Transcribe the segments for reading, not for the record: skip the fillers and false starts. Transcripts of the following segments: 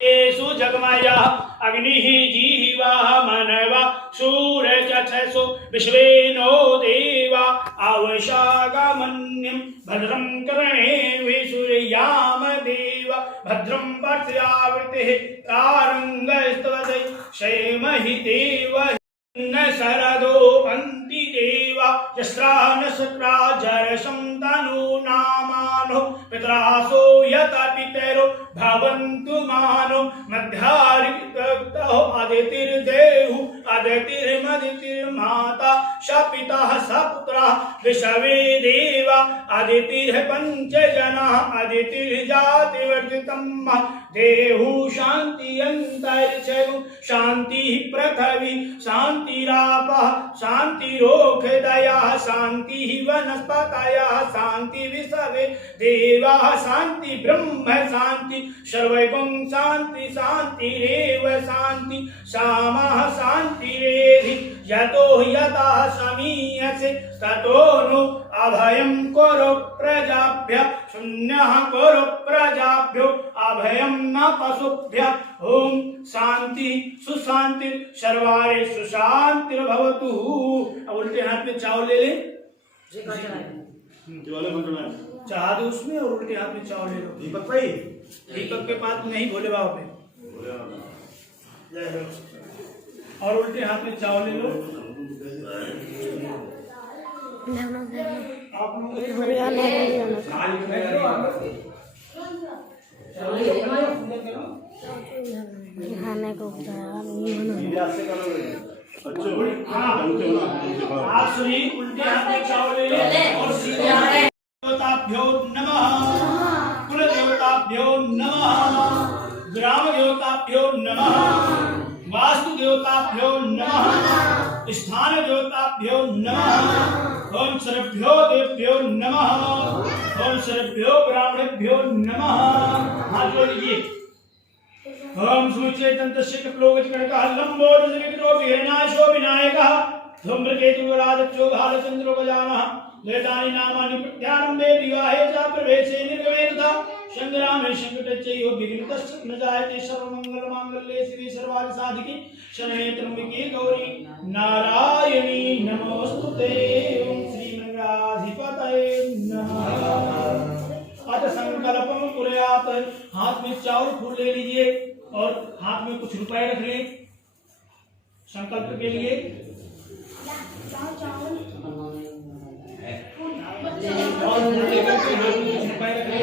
येषु जगमाया अग्निः जीवा मनवा सूर्यचक्षसो विश्वे नो देवा आवशागमन्यं भद्रं कर्णे सूर्याम देव भद्रं पश्यावृतिः तारङ्गस्तवदै क्षेमहि देव न शरदो अन्ति देवा यस्त्रानसत्रा जरसं तनु नामानो पितरासो यता पितरो भवन्तु मानो मध्यारिक्तो अदितिर्देहु अदितिर्मदितिर्माता स पिता स पुत्रः विश्वे देवा अदितिर् पञ्चजनाः अदितिर्जातिवर्जितं देहु शान्ति अन्तरिक्षं शान्तिः पृथिवी शान्तिरापः शान्तिरोषधयः शान्तिः वनस्पतयः शान्ति विश्वे देवाः शान्ति ब्रह्म शान्ति सर्वैवं शान्ति शान्तिरेव शान्ति सामः शान्तिरेधि यतो यथा समीयसे ततो नु अभयं कुरु प्रजाभ्य शून्यः कुरु प्रजाभ्यो अभयं न पशुभ्यः ओम शांति सुशांति सर्वारे सुशांतिर्भवतु। अब उल्टे हाथ में चावल ले ले, चाह दो उसमें और उल्टे हाथ में चावल ले लो। दीपक भाई, दीपक के पास नहीं, भोले बाबा पे, और उल्टे हाथ में चावल ले लो। खाने को आप सभी उल्टे हाथ में चावल ले लें और सीधे देवताभ्यो नमः, कुल देवताभ्यो नमः, ग्राम देवताभ्यो नमः, वास्तु देवताभ्यो नमः, स्थान देवताभ्यो नमः। ओम सर्वेभ्यो देवेभ्यो नमः, ओम सर्वेभ्यो ब्राह्मणेभ्यो नमः। हाथ जोड़ लीजिए। ओम सुचेतन्तस्य कपिलोगजकणकः लम्बोदरजनितो विहरणाशो विनायकः धूम्रकेतुराजच्यो भालचन्द्रो गजानः वेदानि नामानि प्रत्यारम्भे विवाहे च प्रवेशे निर्गमे तथा संग्रामे संकटच्चैव विघ्नतश्च न जायते सर्वमङ्गलमाङ्गल्ये शिवे सर्वार्थसाधिके शरण्ये त्र्यम्बके गौरी नारायणी नमोस्तुते। ओम श्रीरङ्गाधिपतये नमः। अथ संकल्पं कुर्यात्। हाथ में चावल फूल ले लीजिए और हाथ में कुछ रुपए रख लें संकल्प के लिए। और लेकर के हाथ में कुछ रुपए रख लें।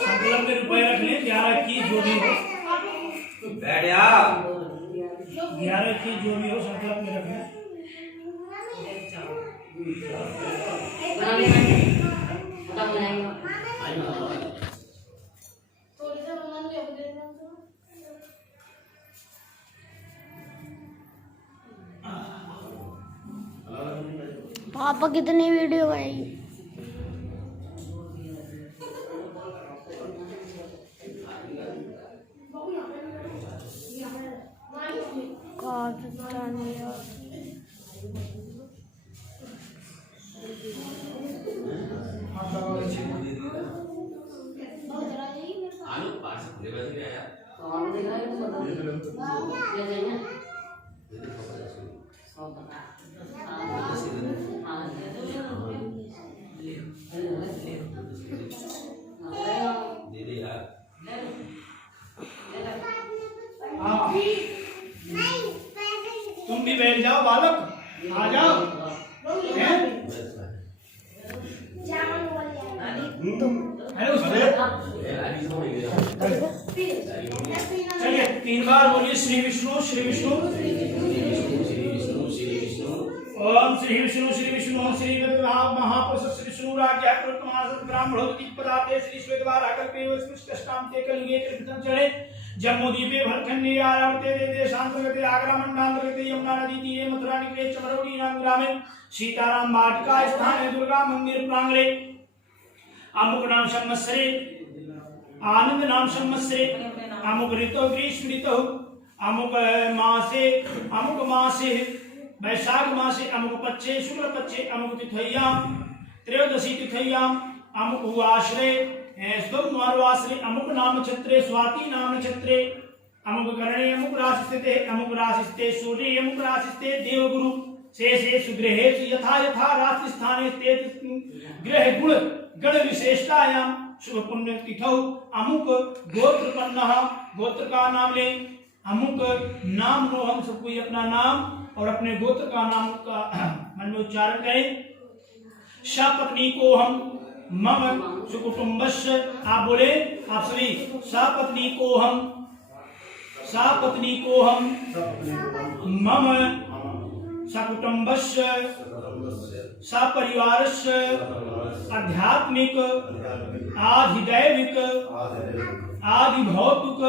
संकल्प में रुपए रख लें 11 की जो भी हो, 11 की जो भी हो संकल्प में रखें। पापा कितनी वीडियो बनाई? तुम भी बैठ जाओ बालक, आ जाओ। चलिए 3 बार बोलिए श्री विष्णु श्री विष्णु ओम श्री विष्णु श्री विष्णु ओम श्री महापुरुष श्री विष्णु राज्य ब्राह्मणोदि पदार्थे श्री श्वेतवार अकल्पे कृष्णांते कलिगे कृतं चढ़े जम्मूद्वीपे भरतखंडे आरावते देशांतर्गते आगरा मंडलांतर्गते यमुना नदी तीरे मथुरा निकटे चमरौली नाम ग्रामे सीताराम वाटिका स्थाने दुर्गा मंदिर प्रांगणे अमुक नाम संवत्सरे आनंद नाम संवत्सरे अमुक ऋतु ग्रीष्म ऋतु अमुक मासे वैशाख मासे अमुक पक्षे शुक्ल पक्षे अमुक तिथय्याम त्रयोदशी तिथय्याम अमुक वासरे सोमवारवासरे अमुक नाम नक्षत्रे स्वाति नाम नक्षत्रे अमुक करणे अमुक राशि स्थिते सूर्ये अमुक राशि स्थिते देवगुरु शेषेषु गृहेषु यथा यथा राशि स्थाने स्थित ग्रह गुण गण विशेषतायाम शुभ पुण्य तिथौ अमुक गोत्रपन्नः गोत्र का नाम ले अमुक नाम लो हम सब कोई अपना नाम और अपने गोत्र का नाम का मन में उच्चारण करें। सपत्नी को हम मम सुकुटुंबस्य आप बोले आप सभी सपत्नी को हम मम सकुटुंबस्य सपरिवारस्य आध्यात्मिक आधिदैविक आधिभौतिक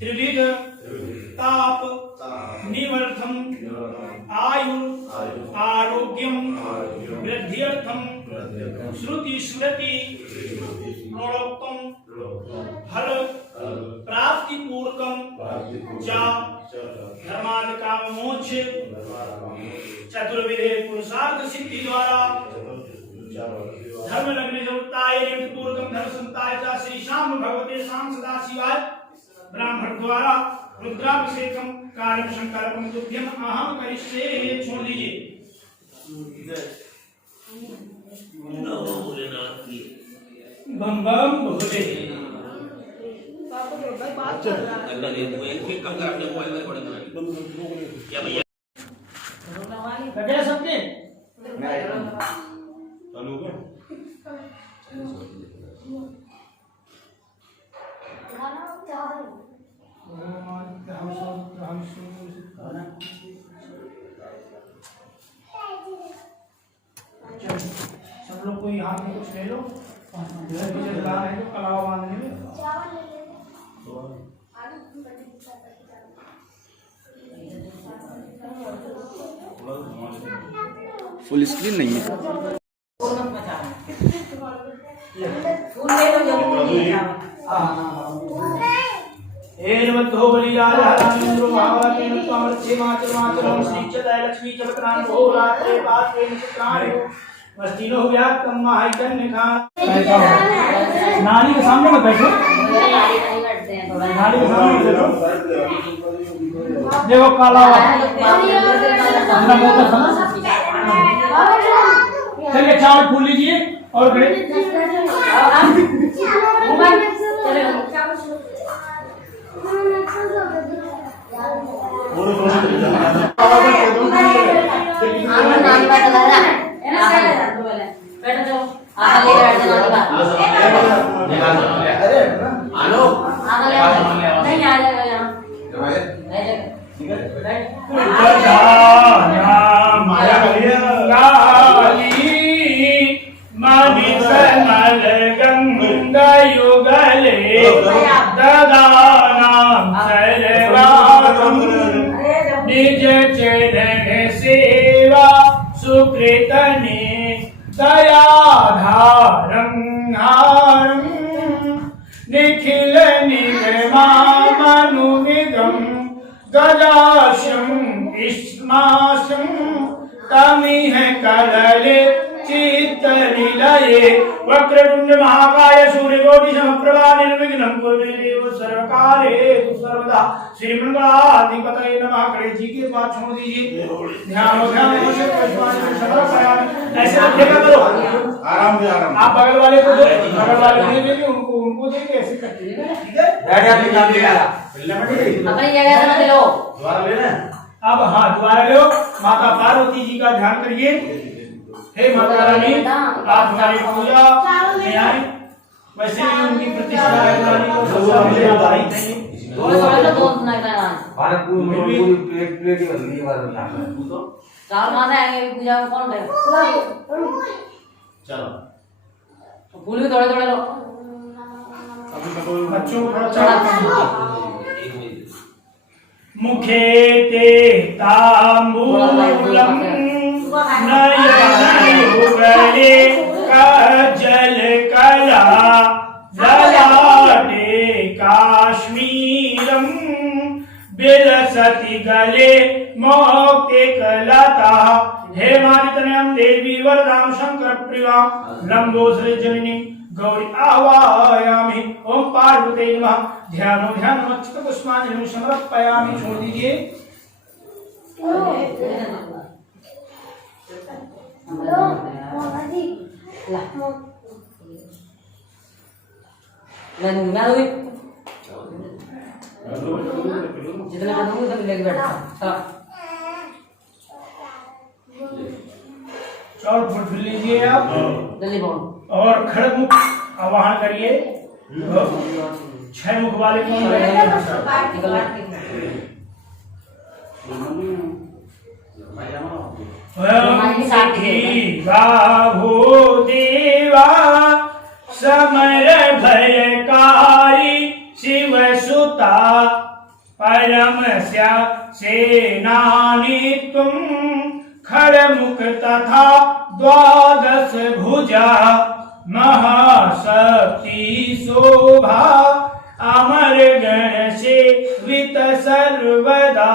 त्रिविध ताप निवर्तम आयु आरोग्यम वृद्ध्यर्थम श्रुति स्मृति प्रोक्तम फल प्राप्ति पूर्वकम च धर्मार्थ काम मोक्ष चतुर्विधे पुरुषार्थ सिद्धि द्वारा धर्म लग्न जवताय पूर्वकम धर्म संताय च श्री शाम भगवते शाम सदा शिवाय ब्राह्मण द्वारा रुद्राभिषेकम कार्यम संकल्पम तुभ्यम अहम करिष्ये छोड़ दीजिए। बम बम भोले सबके सब लोग कोई हाथ में कुछ ले लो है जो कलावा बांधने में फुल स्क्रीन नहीं है। एनवतो बलिराजहारामेन्द्रो महावतेन त्वमर्थे मातरमातरं श्रीचतय लक्ष्मी चवत्रान भो रात्रे पात्रे नक्षत्राणि मस्तिनो व्याप्तम महाइतन्यखा। नानी के सामने मत बैठो, नानी के सामने मत बैठो। देखो काला अपना बोतल समझ चलिए चावल फूल लीजिए और निज चरण सेवा सुकृतने दयाधारं हारं निखिल निगमामनुविदं गजाशं इष्माशं तमिह कलले चित्तनिलये वक्रतुंड महाकाय सूर्यकोटि समप्रभा निर्विघ्नं कुरु देव सर्वकार्येषु सर्वदा। श्री मंगलाधिपतये नमः। गणेश जी के पास छोड़ दीजिए, ध्यान से ऐसे रखिएगा करो, आराम से आराम। आप बगल वाले को दो, बगल वाले को देंगे, उनको देंगे, ऐसे करके ठीक है। अपनी जगह से मत लो, दोबारा लेना। अब हाँ दोबारा लो। माता पार्वती जी का ध्यान करिए। हे माता रानी आप हमारी पूजा में आए, वैसे भी उनकी प्रतिष्ठा है रानी को सबसे पहले आभारी थे। चार माता आएंगे पूजा में, कौन करेगा? चलो फूल भी थोड़े थोड़े लो, बच्चों को थोड़ा मुखे ते तांबूलम नयनयुगले कजल कला सती गले मोक्ते कलता हेमादितनयं देवी वरदां शंकर प्रियां लंबोदरी जननी गौरी आवायामि ओम पार्वती नमः ध्यानो अच्युत पुष्पांजलि समर्पयामि। छोड़ दीजिए। मैं जितने का दूंगी उतने लेके बैठा। चौर फुट लीजिए आप जल्दी बोल। और खड़ग मुख आवाहन करिए। 6 मुख वाले कौन गाभो देवा समर भयकारी शिव सुता परम सेनानी तुम खड़मुख तथा द्वादश भुजा महाशक्ति शोभा अमर गण सेवित सर्वदा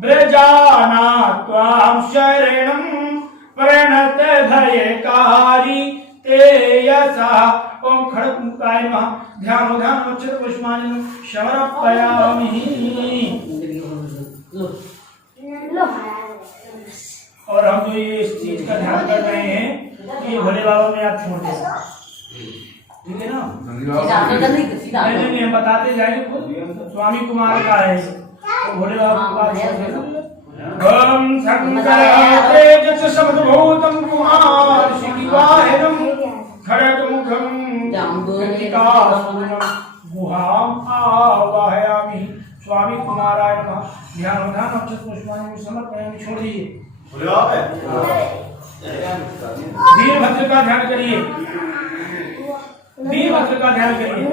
ब्रजाना त्वां शरणं प्रणत भयकारी ते यसा। ओम खड़ग मुखाय नमः ध्यानो अच्युत पुष्पांजलि समर्पयामि। और हम जो ये इस चीज का ध्यान कर रहे हैं ये भोले बाबा में आप छोड़ दें, ठीक है ना? नहीं हम बताते जाएंगे। स्वामी कुमार का है तो भोले बाबा ओम शंकर शब्दभूतम कुमार शिवाहनम खड़ग मुखम गुहाम आवाहयामि। स्वामी कुमाराय नमः ध्यान अच्युत पुष्पांजलि समर्पयामि। छोड़ दीजिए। वीरभद्र का ध्यान करिए। वीरभद्र का ध्यान करिए।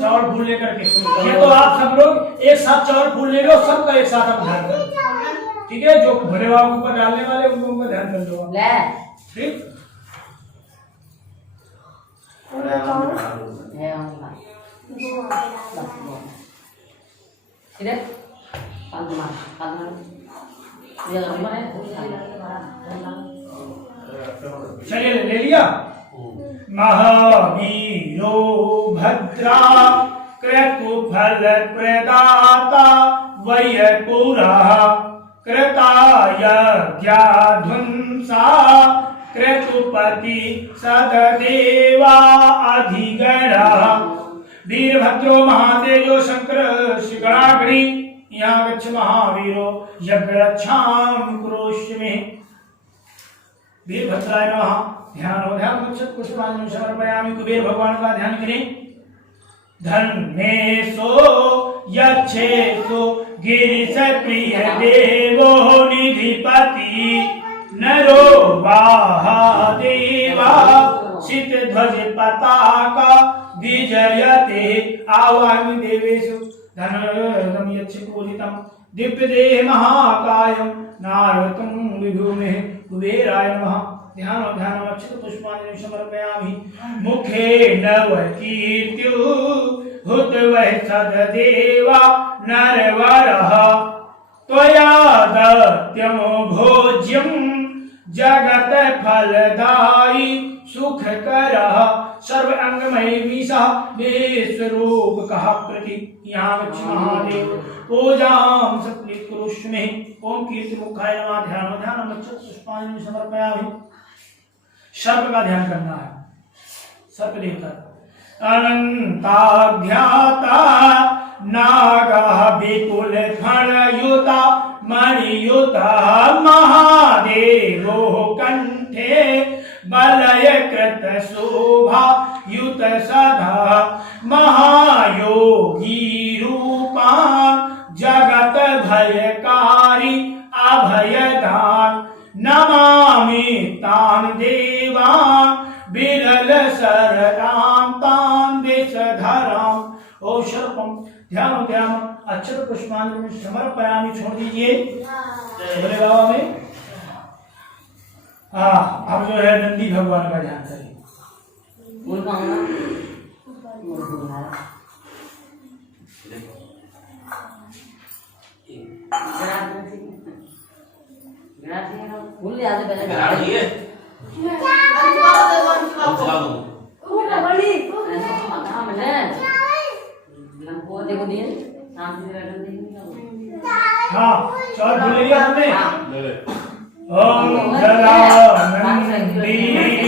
चावल फूल लेकर के ये तो आप सब लोग एक साथ चावल फूल ले लो, सबका एक साथ आप ध्यान करो, ठीक है? जो भोले बाबा के ऊपर डालने वाले उनका ध्यान कर लो, ठीक? चलिए ले लिया। महावीरो भद्रा क्रतु फल प्रदाता वयपुरा कृताय ज्ञाधुंसा क्रतुपति सददेवा अधिगणा। वीरभद्रो महातेजो शंकर शिगणाग्नि यहाँ गच्छ महावीरो यज्ञ रक्षां कुरुष्मे। वीरभद्राय नमः ध्यान अच्युत पुष्पांजलि समर्पयामि। कुबेर भगवान का ध्यान करें। धन्येषु यच्छेषु गिरिश प्रिय देवो निधिपति नरो वाहादेवा शीत ध्वज पताका विजयते। आवाहि देवेषु धनम यच्छपूजितम दिव्य देह महाकायम नारदं विभूमे। कुबेराय नमः ध्यान अच्युत पुष्पांजलि समर्पयामि। मुखे नव कीर्त्यु हुतवः सददेवा नरवरः त्वया दत्यमो भोज्यं जगत फलदायी सुखकरः सर्व अंगमय विषः विश्वरूप कः प्रति यहाँ गच्छ महादेव पूजां सत्कृत कुरुष्मे। ओम कीर्ति मुखाय नमः ध्यान अच्युत पुष्पांजलि समर्पयामि। सर्प का ध्यान करना है। सर्प देवता अनंताध्याता नागा विपुल फणयुता मणियुता महादेवो कंठे बलय कृत शोभा युत सदा महायोगी रूपा जगत भयकारी अभयदान नमामि तान देवान बिरल शरणां तान विषधरां। ओ सर्पम ध्यान अच्युत पुष्पांजलि समर्पयामि। छोड़ दीजिए। बोले बाबा में अब जो है नंदी भगवान का ध्यान करिए। फूल ले आते पहले हमको देखो दिए शांति से बैठो हाँ चार फूल ले लिया हमने ओम जरा नंदी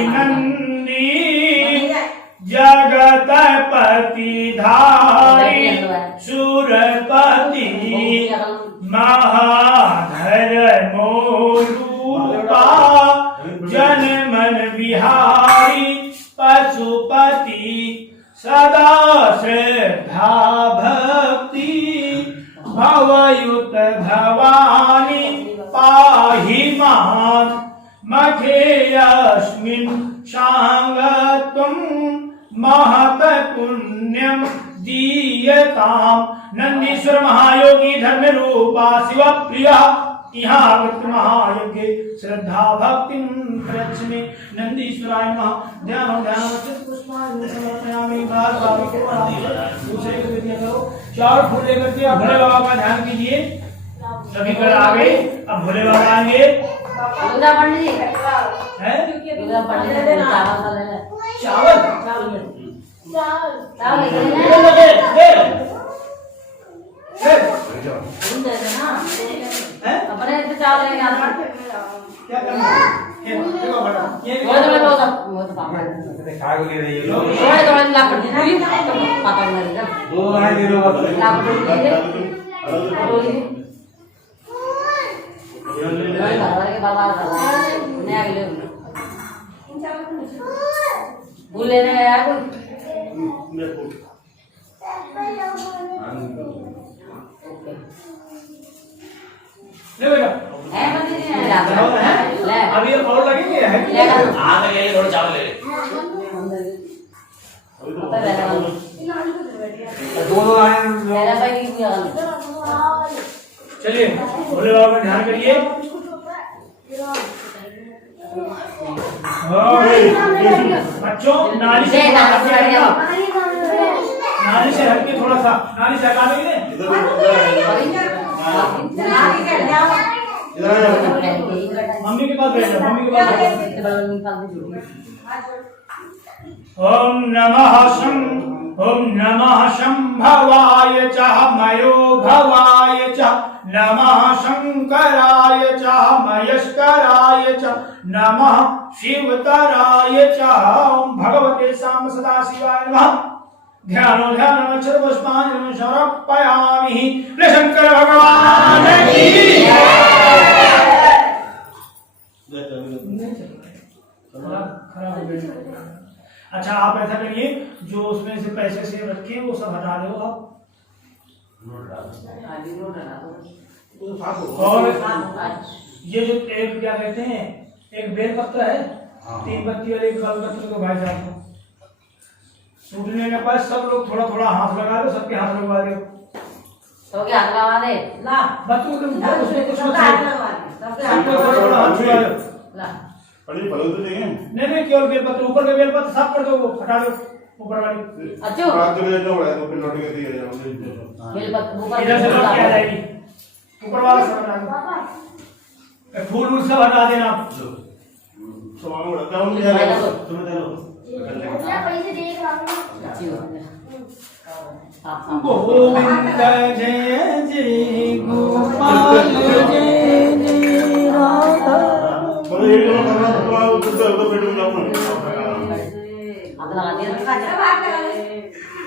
नंदी जगतपति धारी सुरपति महाधर मोरूपा जनमन विहारी पशुपति सदा श्रद्धा भक्ति भवयुत भवानी पाहि मां मखेऽस्मिन् शांगत्वं महत पुण्यं दीयतां नंदीश्वर महायोगी धर्म रूपा शिव प्रिया यहाँ महायज्ञे श्रद्धा भक्ति प्रयच्छमे नंदीश्वराय नमः ध्यान पुष्पांजलि समर्पयामि दूसरे को विधियां करो चार फूल लेकर के अब भोले बाबा का ध्यान कीजिए सभी कर आ गए अब भोले बाबा आएंगे दुर्गा पंडित जी हैं दुर्गा पंडित जी चावल चावल दे ना हैं अपने से चावल लेके आना क्या करना है ये देखो बड़ा ये वो तो पापा खागोली रही है थोड़े थोड़े लाख पूरी पापा मेरे का दो लाइन दे दो बस लाख पूरी के बाबा ने अगले भूल लेने गया कोई ले बेटा है मंदिर है ले अभी और लगेंगे है ले आ गए थोड़ा चावल ले दोनों लाइन मेरा भाई की पूजा चलिए भोले बाबा का ध्यान करिए बच्चों नाली से नाली से हटके थोड़ा सा नाली से हटा देंगे मम्मी के पास बैठ जाओ मम्मी के पास ओम नमः शंभवाय च मयो भवाय च नमः शंकराय च मयस्कराय च नमः शिवतराय च ओम भगवते साम सदा शिवाय नमः ध्यानो अक्षर पुष्पांजलि समर्पयामि शंकर भगवान की खराब हो गया। अच्छा आप ऐसा करिए जो उसमें से पैसे से रखे वो सब हटा दो आप और ये जो एक क्या कहते हैं एक बेलपत्र है 3 पत्ती वाले एक बेलपत्र को भाई साहब को सूखने के बाद सब लोग थोड़ा थोड़ा हाथ लगा दो सबके हाथ लगवा दो सबके हाथ लगा दे ला बच्चों के उसमें कुछ मत सबके थोड़ा हाथ छुआ दो ला पड़ी फलों तो नहीं है नहीं केवल बेलपत्र ऊपर के बेलपत्र साफ कर दो वो हटा दो ऊपर वाली अच्छो रात में जो है तो फिर लौट के दिए जाओगे ऊपर इधर से लौट के आ जाएगी ऊपर वाला सब हटा दो फूल वूल सब हटा देना आप सवाल उड़ता हूं यार तुम्हें दे लो गोविंद जय जय गोपाल जय जय राधा बोलो ये लोग करना तो उधर उधर बेडरूम जाओ ना हाथ लगा दिया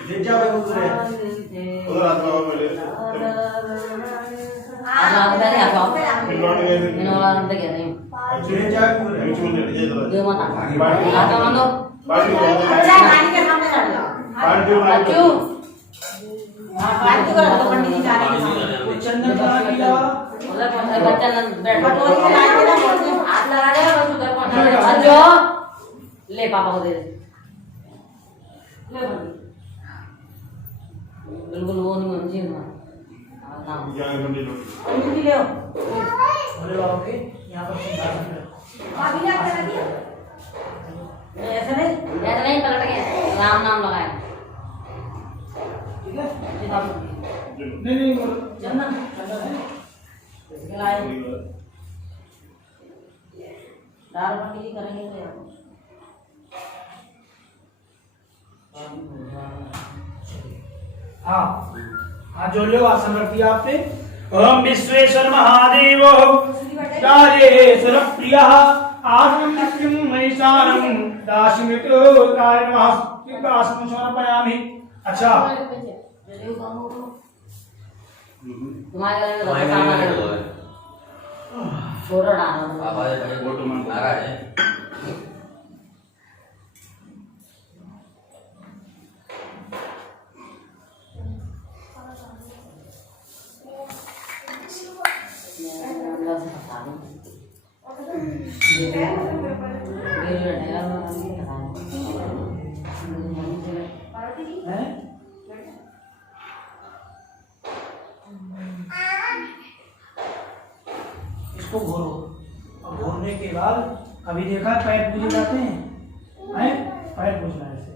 ले जा भाई उधर हाथ लगाओ पहले हाथ लगा दे हाथ लगाओ फिर लौट गए इन वाला अंदर गया नहीं ले जा बीच में ले जा दे मत हाथ लगा दो बाकी अच्छा नानी के सामने कर लो अच्छू बात करो तो पंडित जी जा रहे हैं चंदन कहाँ किया बोले बच्चा बैठ कटोरी ला के ना हाथ लगा दे बस उधर पहुंचा दे अच्छो ले पापा को दे दे ले बिल्कुल वो नहीं मुझे ना नाम क्या पंडित लोग पंडित जी ले आओ भोले बाबा के यहाँ पर सिंहासन है अभी क्या कर दिया ऐसा नहीं पलट गया राम नाम लगाया ठीक है नहीं चंदन है किसके लाए दाल बाटी करेंगे तो यार हाँ हाथ जोड़ लो, आसन रख दिया आपने। ओम विश्वेश्वर महादेव राजेश्वर प्रिय आसनं नित्यं महेशानं दाशिमित्रोताय नमः आसनं समर्पयामि। अच्छा तुम्हारे घर में खाना है छोड़ डालो बाबा ये बड़े फोटो में आ रहा है इसको घोरो, और घोरने के बाद अभी देखा पैर पूजे जाते हैं, पैर पूजना ऐसे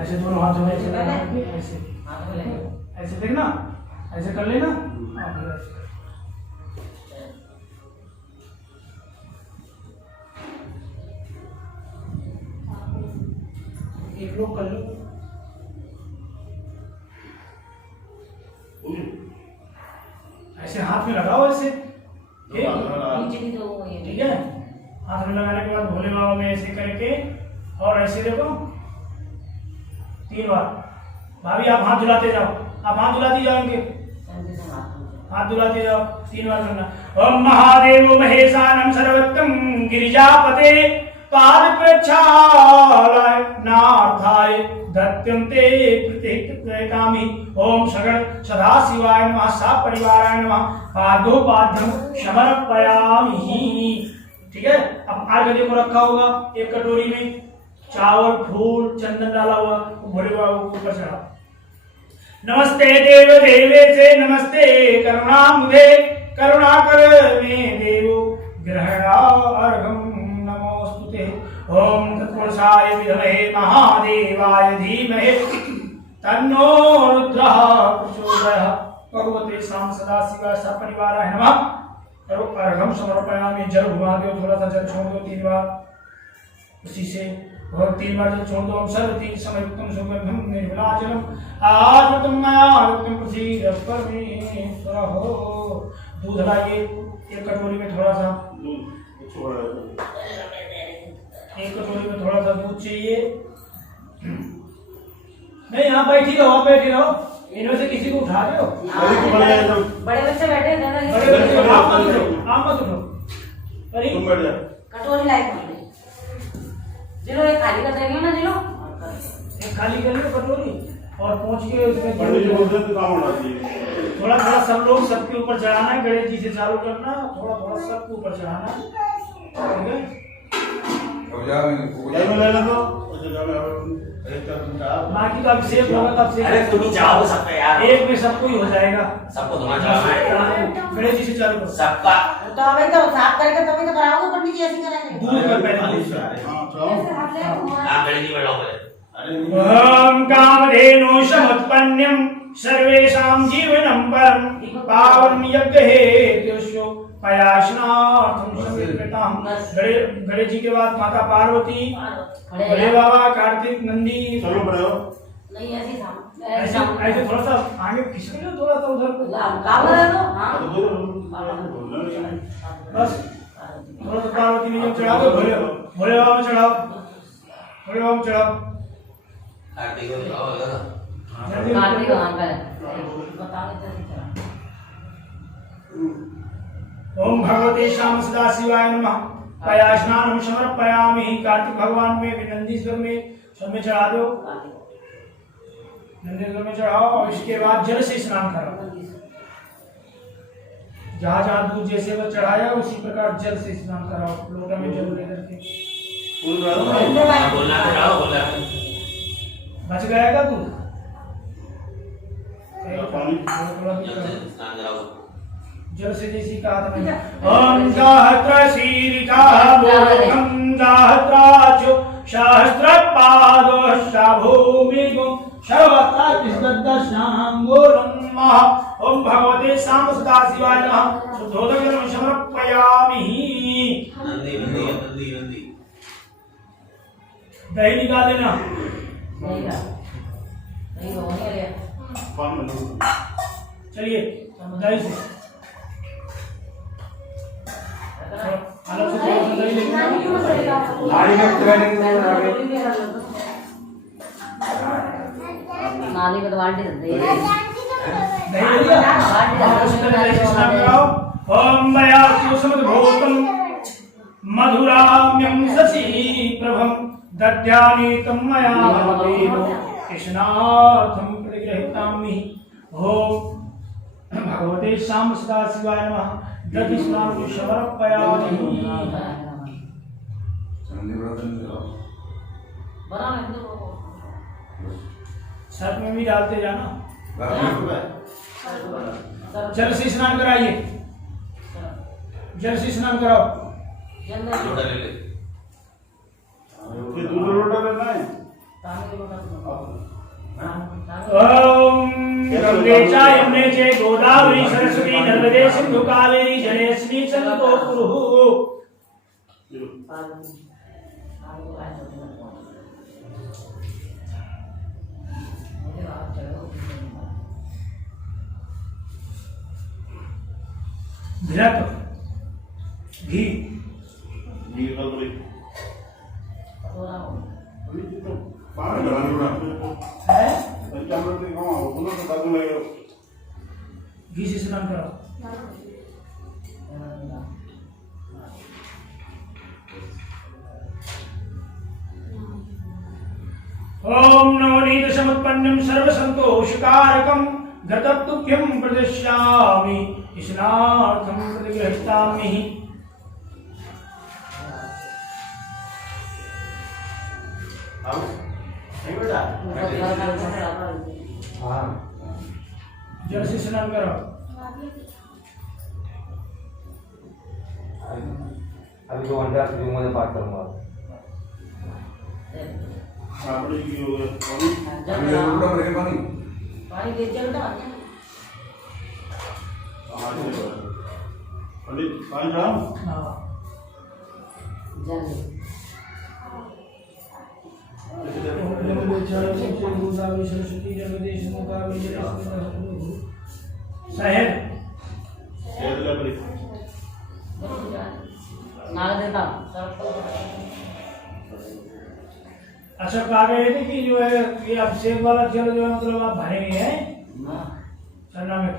ऐसे दोनों हाथों में ऐसे लगा के ऐसे ऐसे देखना, ऐसे कर लेना। एक लोग कर लो, ऐसे हाथ में लगाओ ऐसे, ठीक है? हाथ में लगाने के बाद भोले बाबा में ऐसे करके और ऐसे देखो 3 बार। भाभी आप हाथ धुलाते जाओ, आप हाथ धुलाती जाओ इनके, हाथ धुलाते जाओ 3 बार करना। ओम महादेव महेशानम सर्वोत्तम गिरिजापते पाद प्रक्षालय नाथाय दत्यन्ते प्रतिकामी। ओम सगण सदाशिवाय नमः सपरिवाराय नमः पादोपाद्यम समर्पयामि। ठीक है, अब आर्घ्य को रखा होगा एक कटोरी में, चावल फूल चंदन डाला हुआ, भोले बाबा को ऊपर चढ़ा। नमस्ते देव देवे से नमस्ते करुणामुदे करुणाकर मे देवो ग्रहणार्घम नमोस्तुते। ओम तत्पुरुषाय विद्महे महादेवाय धीमहि तन्नो रुद्रः प्रचोदयात्। भगवते शाम सदाशिवाय सपरिवाराय नमः। करो अर्घम समर्पयामि। जल घुमा दो, थोड़ा सा जल छोड़ दो 3 बार उसी से, और 3 बार जल छोड़ दो। सर्वती समयुक्तम सुगंधम निर्मलाजलम आत्मतम मयात्म प्रसीद परमेश्वर हो। दूध लाइए एक कटोरी में, थोड़ा सा एक कटोरी में थोड़ा सा दूध चाहिए। नहीं यहाँ बैठी रहो, आप बैठी रहो, इनमें से किसी को उठा रहे हो। बड़े बच्चे बैठे हैं, बड़े बच्चे आप मत उठो, आप मत उठो। अरे कटोरी लाइट जिलो एक खाली कर देंगे ना जिलो, एक खाली कर लो कटोरी और पहुंच के उसमें थोड़ा थोड़ा सब लोग सबके ऊपर चढ़ाना है। गणेश जी से चालू करना, थोड़ा थोड़ा सबके ऊपर चढ़ाना, ठीक है? बाकी तो अभिषेक होगा तब से। अरे तुम ही जाओ सबका यार, एक में सबको ही हो जाएगा। सबको तुम्हारा चढ़ाना है, गणेश जी से चालू करो सबका। तो अभी तो साफ करके तभी तो कराओगे, पंडित जी ऐसे कराएंगे। दूध का पहले हाँ गणेश जी बैठाओ पहले। ओम कामधेनु समुत्पन्नम सर्वेषां जीवनं परम पावनं यज्ञ हेतुषु पयासनार्थं समर्पितां। गणेश जी के बाद माता पार्वती, भोले बाबा, कार्तिक, नंदी। नहीं ऐसे ऐसे ऐसे थोड़ा सा आगे खिसक लो, थोड़ा सा उधर को। काम है तो हां बस थोड़ा सा पार्वती में चढ़ा दो, भोले बाबा में चढ़ाओ, भोले बाबा में चढ़ाओ। कार्तिक को दिखाओ इधर। कार्तिक हां पे बता देते हैं। ओम भगवते श्याम सदाशिवाय नमः। पयास्नानं समर्पयामि। कार्तिक भगवान में, नंदीश्वर में, सब में चढ़ा दो। नंदीश्वर में चढ़ाओ और इसके बाद जल से स्नान कराओ। जहाँ जहाँ दूध जैसे वो चढ़ाया उसी प्रकार जल से स्नान कराओ, लोटा में जल लेकर के। बोलना तो जाओ, बोलना बच गया का दूध? स्नान कराओ। जल से जैसी कहा था मैंने। ओम सहस्र शीर्षः लोकं सहस्राचो सहस्रपादो भूमिगो सर्वत्र कृष्णदर्शनांगो नमः। ओम ओम भगवते शाम सदाशिवाय नमः शुद्धोदकं समर्पयामि। नंदी नंदी नंदी नंदी दही निकाल लेना। चलिए दही से अलग से थोड़ा सा दही लेना। नाली में तो बाल्टी दे दही ले लिया। दही से स्नान कराओ। ओम मया सुसमद्भूतं मधुराम्यं शशि प्रभं दद्यानि तं मया देवो कृष्णार्थं प्रतिगृहीतामि। ओम भगवते शाम सदाशिवाय नमः दधि स्नानं समर्पयामि। सर में भी डालते जाना। जल से स्नान कराइए। जल से स्नान कराओ। लोटा ले ले ये दूसरा लोटा लेना है। ओम गंगे च यमुने च गोदावरी सरस्वती नर्मदे सिंधु कावेरी जलेस्मिन् सन्निधौ कुरुः। घी ये कर दो। पानी डालना है। अच्छा हम लोग देखो बोलो तो दादू लगेगा। घी से स्नान कराओ। ओम नवनीत समुत्पन्नम सर्वसंतोषकारकम गतत्वभ्यं प्रदर्शयामि स्नार्थं प्रतिगृहीतामि। आओ नहीं बेटा जल से स्नान कराओ। अभी 2 घंटा से मध्ये बात करूंगा। आपने की हो गया पानी पानी दे चलता पंडित पानी डाल। हाँ। जल शहद ये ले बड़ी नाला देता अच्छा कहा गए थे कि जो है ये अभिषेक वाला जल जो है मतलब आप भरेंगे हैं सरना में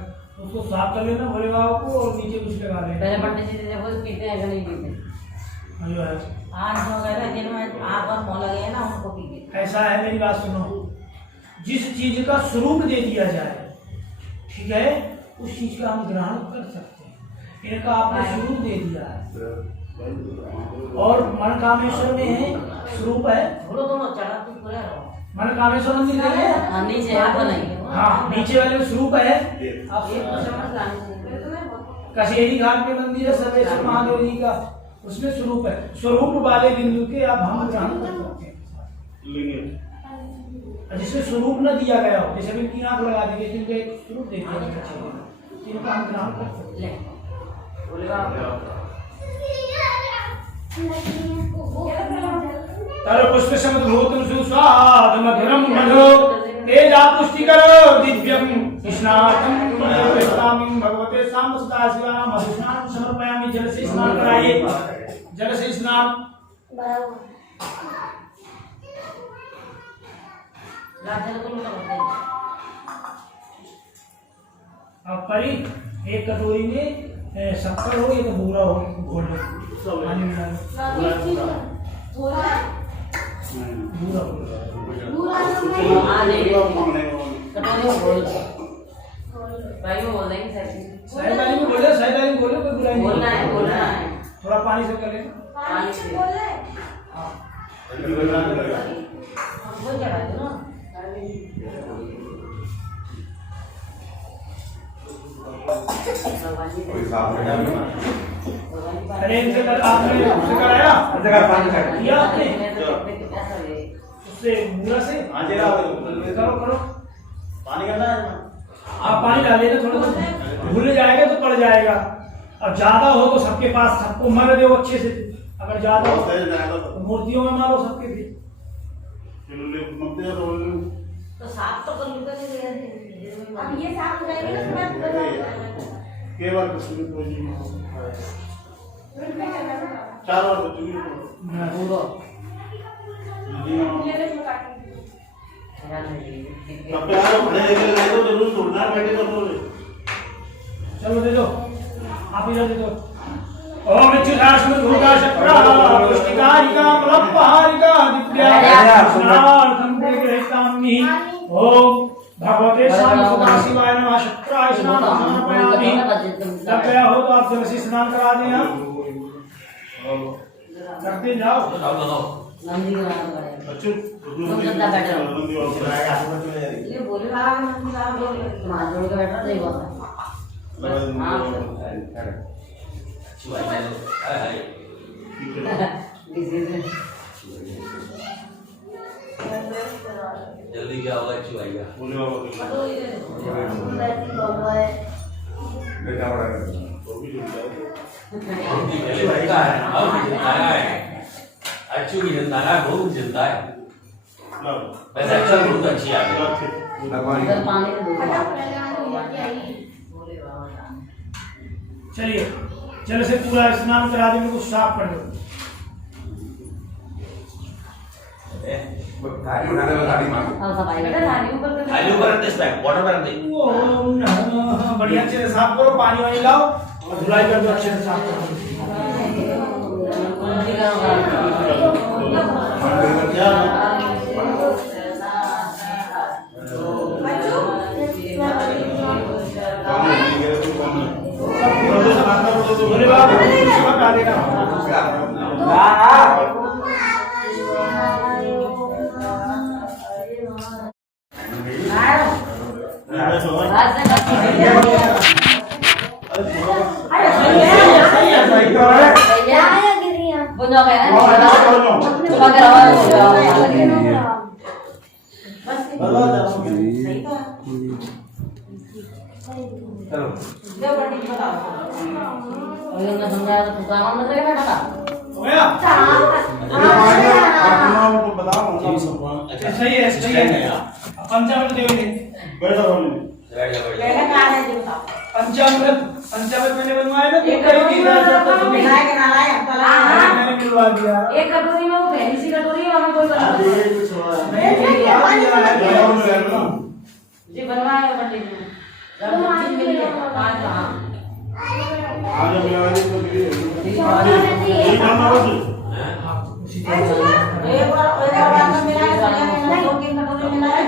उसको साफ कर लेना भोले बाबा को और नीचे कुछ लगा लेना। पहले पंडित जी देखो पीते हैं कि नहीं पीते। जो है आज जो कहते हैं जिनमें आग और मोह लगे हैं ना उनको पीते। ऐसा है, मेरी बात सुनो, जिस चीज का स्वरूप दे दिया जाए ठीक है उस चीज का हम ग्रहण कर सकते हैं। इनका आपने स्वरूप दे दिया है और मनकामेश्वर में है स्वरूप है। बोलो दोनों चढ़ा तो पूरा रहो। मनकामेश्वर मंदिर है हाँ नीचे है वो नहीं। हाँ नीचे वाले में स्वरूप है। अब एक तो समझ लाने कसेरी घाट में मंदिर है सर्वेश्वर महादेव जी का, उसमें स्वरूप है। स्वरूप वाले बिंदु के आप हम ग्रहण कर सकते हैं लेंगे। जिसमें स्वरूप न दिया गया हो, जैसे अभी 3 आंख लगा दी गई जिनके एक स्वरूप दे दिया गया इनका हम ग्रहण कर सकते हैं। तर पुष्प समुद्भूतं सुस्वाद मधुरं मधु तेजा पुष्टिकर दिव्यं स्नातं प्रयतामि। भगवते शाम सदाशिवाय मधु स्नानं समर्पयामि। जल से स्नान कराइए। जल से स्नान अब परी एक कटोरी में शक्कर हो या तो बूरा हो घोल लो पानी मिला लो। बूरा सहदारी में बोले, सहदारी में बोले कोई बुराई नहीं। बोलना है थोड़ा पानी से कर लेना। पानी से हाँ वो चढ़ा दो ना। अरे इनसे कल आपने उससे कराया किया आपने उससे बूरा से हाँ जी राव करो करो पानी करना है आप पानी डालिए ना थोड़ा सा, भूल जाएगा तो पड़ जाएगा। और ज्यादा हो तो सबके पास सबको मर दो अच्छे से, अगर ज्यादा हो तो मूर्तियों में मारो सबके भी। तो साफ तो कर लूंगा नहीं। अब ये साफ हो जाएगा ना के बार कसूर कोई नहीं 4 बार बचूंगी पूरा अब यार बड़े लेके गए तो जरूर छोड़ना बैठे कर दो। चलो दे दो, आप इधर दे दो। ओम इच्छुदाश्म भूता शक्रा पुष्टिकारिका मलपहारिका दिव्यानार्थं प्रग्रहितामि। ओम भगवते शांता शिवाय नमः। शक्राय स्नान समर्पयामि। लग गया हो तो आप जल से स्नान करा दें। आप करते जाओ। नंदी का नाम करें। अच्छे तुम कितना बैठे हो? ये बोले ना नंदी का बोले मां जोड़ के बैठा नहीं बोला। जल्दी क्या होगा चुआएगा बोले बाबा बेटा बड़ा तो भी जुड़ जाए चुआएगा है अब जिंदा है अच्छी भी जिंदा है बहुत जिंदा है ना वैसे अच्छा बहुत अच्छी आ गई इधर पानी दे दो। चलिए जल से पूरा स्नान करा देंगे, कुछ साफ कर दो। गाड़ी उठाने में गाड़ी मार अब सब आएगा थाली ऊपर कर खाली ऊपर रख दे इस पे वाटर पर रख दे ओम नमः। बढ़िया अच्छे से साफ करो, पानी वानी लाओ और धुलाई कर दो, अच्छे से साफ करो। बोले बाबा बता देना। बुझो गया ना सुबह के रवा हो गया चलो दो बड़ी बताओ और ये ना समझा तो काम में लगे बैठा था हो गया? बताओ सही है, सही है। पंचामृत देंगे। बैठा बोले बैठ जा पहले कहा है जी बताओ पंचामृत मैंने बनवाया ना, एक कटोरी में बनाए के ना लाए मैंने मिलवा दिया। एक कटोरी में वो पहली सी कटोरी में हमें कोई बना जी बनवाया पंडित ने जब चीज मिली है पांच हां आज मिला तो ये करना बस एक बार बाद में मिला है दो तीन कटोरी मिला है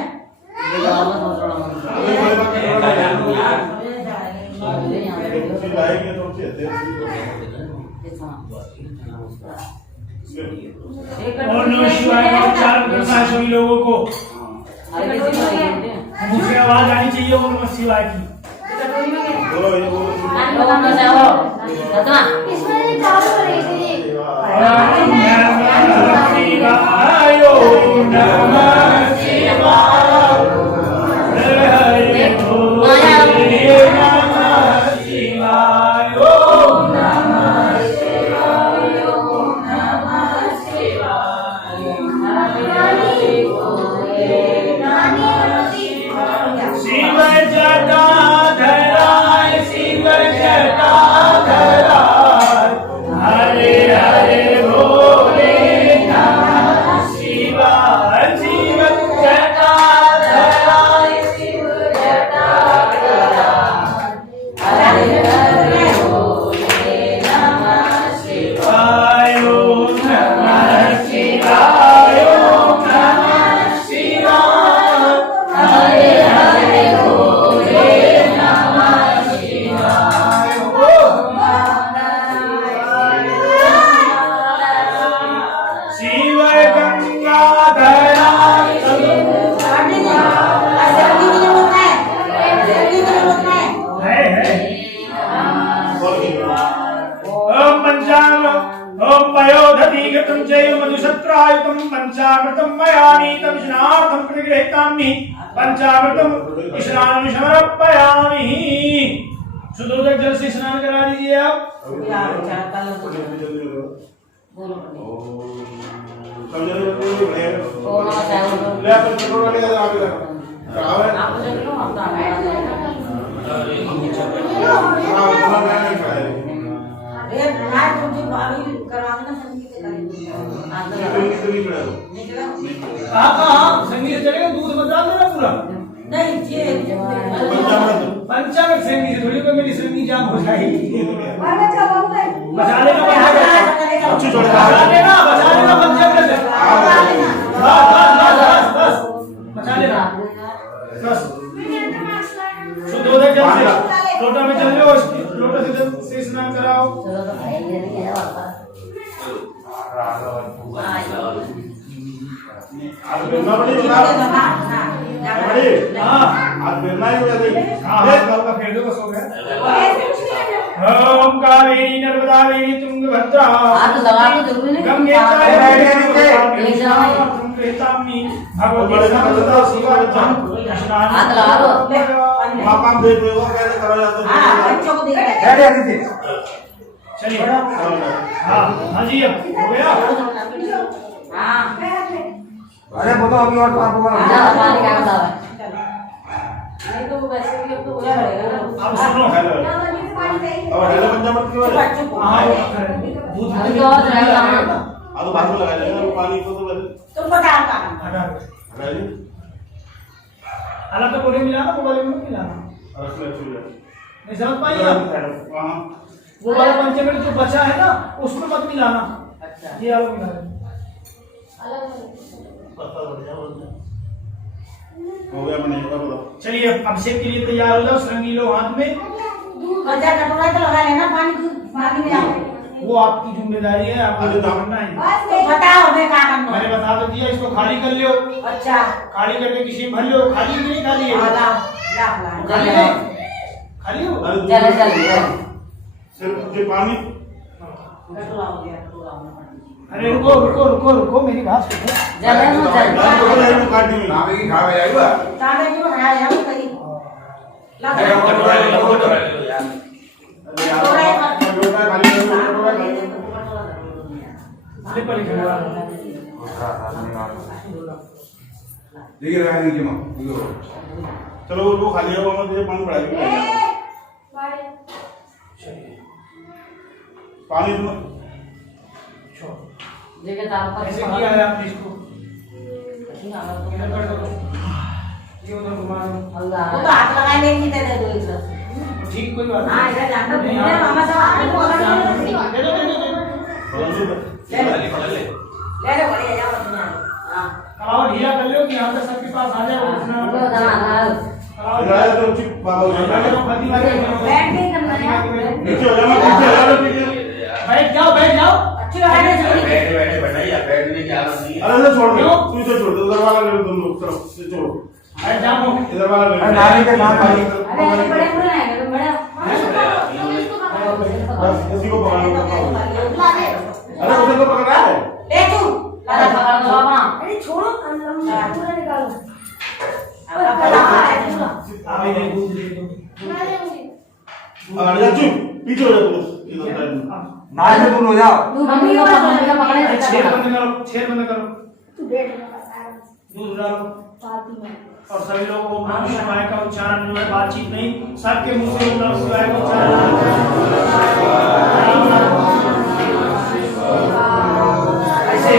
लाएंगे तो अच्छे और नमः शिवाय का उच्चारण करना है सभी लोगों को। मुंह से आवाज आनी चाहिए ओम नमः शिवाय की। बोलो ये बोलो इसमें चालू रही थी। ओम नमः शिवाय, ओम नमः शिवाय, हरे भोले नमः शिवाय, ओम नमः शिवाय, ओम नमः शिवाय, हरे भोले नमः शिवाय। शिव जटाधराय, शिव जटाधराय, हरे हरे भोले नमः शिवाय। शिव जटाधराय, शिव जटाधराय, हरे हरे भोले नमः शिवाय, ओम नमः शिवाय, ओम नमः शिवाय, हरे हरे भोले नमः शिवाय, ओम शिव गंगाधराय, है ओम पंचामृत, ओम पयोदधिगतं चैव मधुसत्रायुतं पंचामृतं मया नीतं स्नार्थं प्रगृहीतामि। पंचामृतम स्नान समर्पयामि। शुद्धोदक जल से स्नान करा दीजिए आप। संगीत चलेगा, दूध मत डाल देना पूरा। पंचामृत संगीत से थोड़ी कोई मेरी संगीत जाम हो जाएगी। बचा लेना पंचामृत से। बस बचा लेना बस। शुद्धोदक जल से लोटा में चल लो, लोटा से जल से स्नान कराओ। आज बेलना पड़ेगा आज बेलना ही पड़ेगा। कल का फेर दो, बस हो गया। ओम कावेरी नर्मदावेरी तुंगभद्रा हाथ लगा तो जरूरी नहीं। गंगे ले जाओ। हाथ लगा दो। मापा देख रहे हो कैसे करा जाता है। चलिए हाँ जी, अब हो गया। अरे वो तो अभी और पानी क्या होता है नहीं तो वैसे भी अब तो हो जाएगा। अब सुनो, अब हेलो पंचामृत की बात है। दूध अभी तो और रहेगा। अब तो बाद में लगा लेंगे पानी को तो हटा अलग तो पूरे मिलाना, वो वाले में मिलाना। नहीं समझ पाई आप? वो वाला पंचामृत जो बचा है ना, उसमें मत मिलाना। अच्छा, ये अलग मिला देना। हो गया मैंने बोला। चलिए अभिषेक के लिए तैयार हो जाओ। श्रृंगी लो हाथ में। वो आपकी जिम्मेदारी है, आपको करना है। मैंने बता तो दिया, इसको खाली कर लो। अच्छा, खाली करके किसी में भर लो। खाली की नहीं खाली है? खाली हो। चले सिर्फ जो पानी। अरे रुको रुको रुको रुको, मेरी बात सुनो। काट दी नामे की खा जाएगा। देखिए रहा नीचे में चलो वो खाली है, वो पानी पड़ाएगी। पानी ऐसे किया है आपने इसको। इधर कर दो, ये उधर घुमा दो। ठीक, कोई बात नहीं। दे दो दे दो दे दो। कलावा ढीला कर लो कि यहाँ तक सबके पास आ जाए। बैठ जाओ बैठ जाओ। बैठे बैठाइए बैठने की आदत नहीं है। अरे छोड़ दो, तू तो छोड़ दो, उधर वाला ले लो तुम लोग, चलो से छोड़ो। बैठ जाओ, इधर वाला ले लो। नाली के नाम पानी बस इसी को पकड़ लो। अरे उसे तो पकड़ा है। छोड़ो, पूरा निकालो। अभी नहीं दूध दे दो। अरे चुप, पीछे हो जाओ बस, इधर साइड में। नाली से दूर हो जाओ। छेद बंद करो, छेद बंद करो। दूध डालो और सभी लोगों को नमः शिवाय का उच्चारण जो है, बातचीत नहीं, सबके मुंह से नमः शिवाय का उच्चारण। ऐसे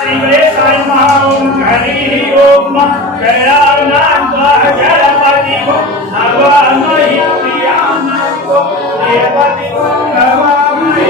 श्री गणेशाय नमः। ओम हरि ओम गणानां गणपति नवामहि प्रियानां देवति नवामहि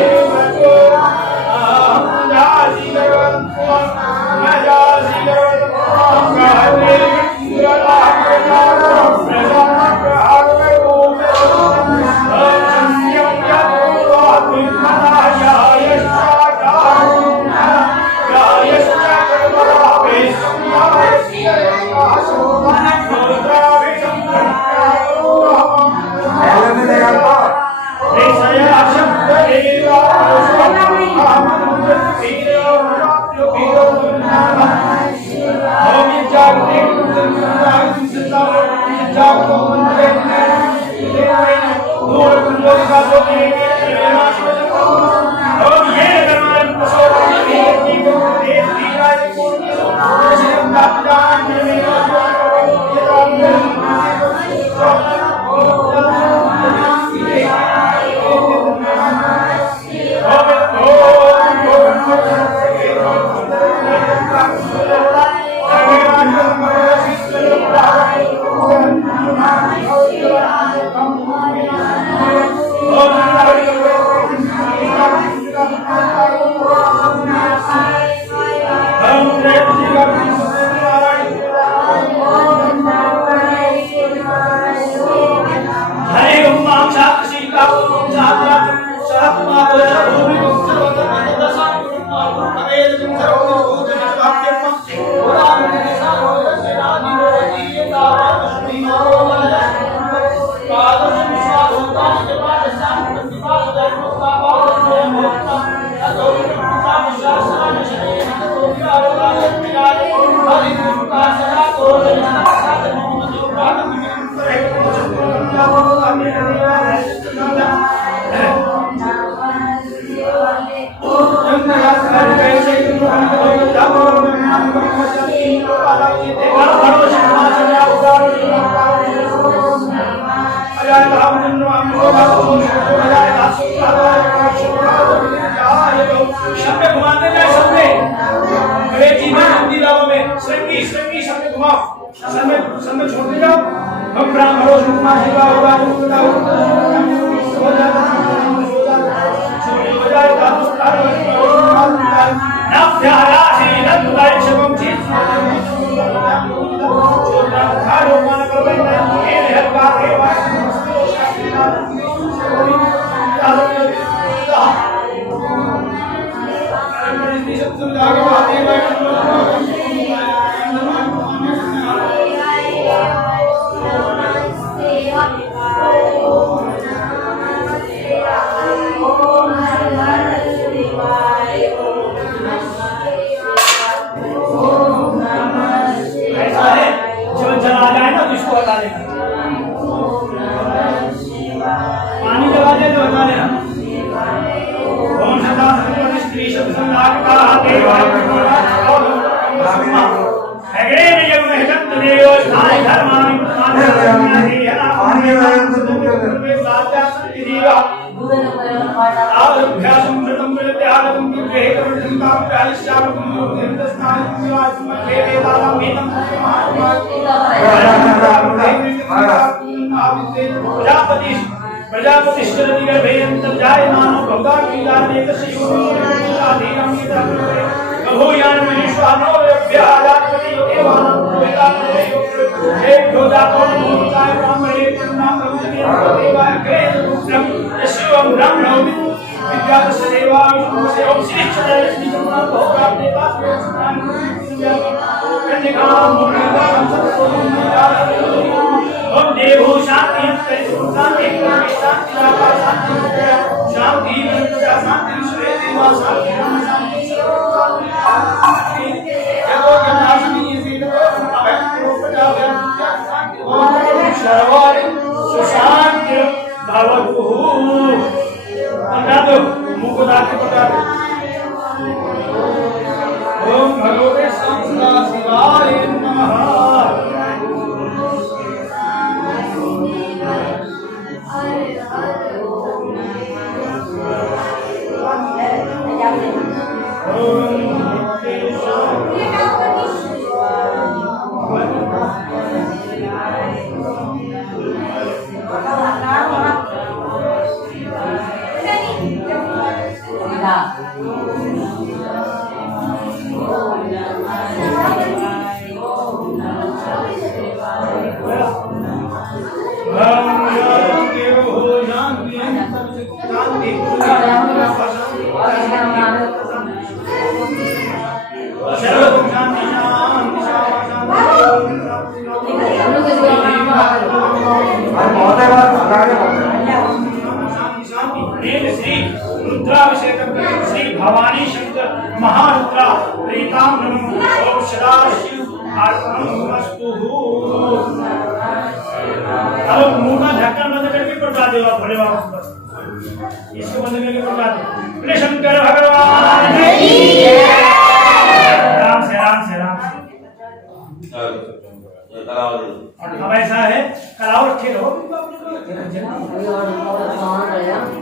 अब ऐसा है कलाओ रखे रहो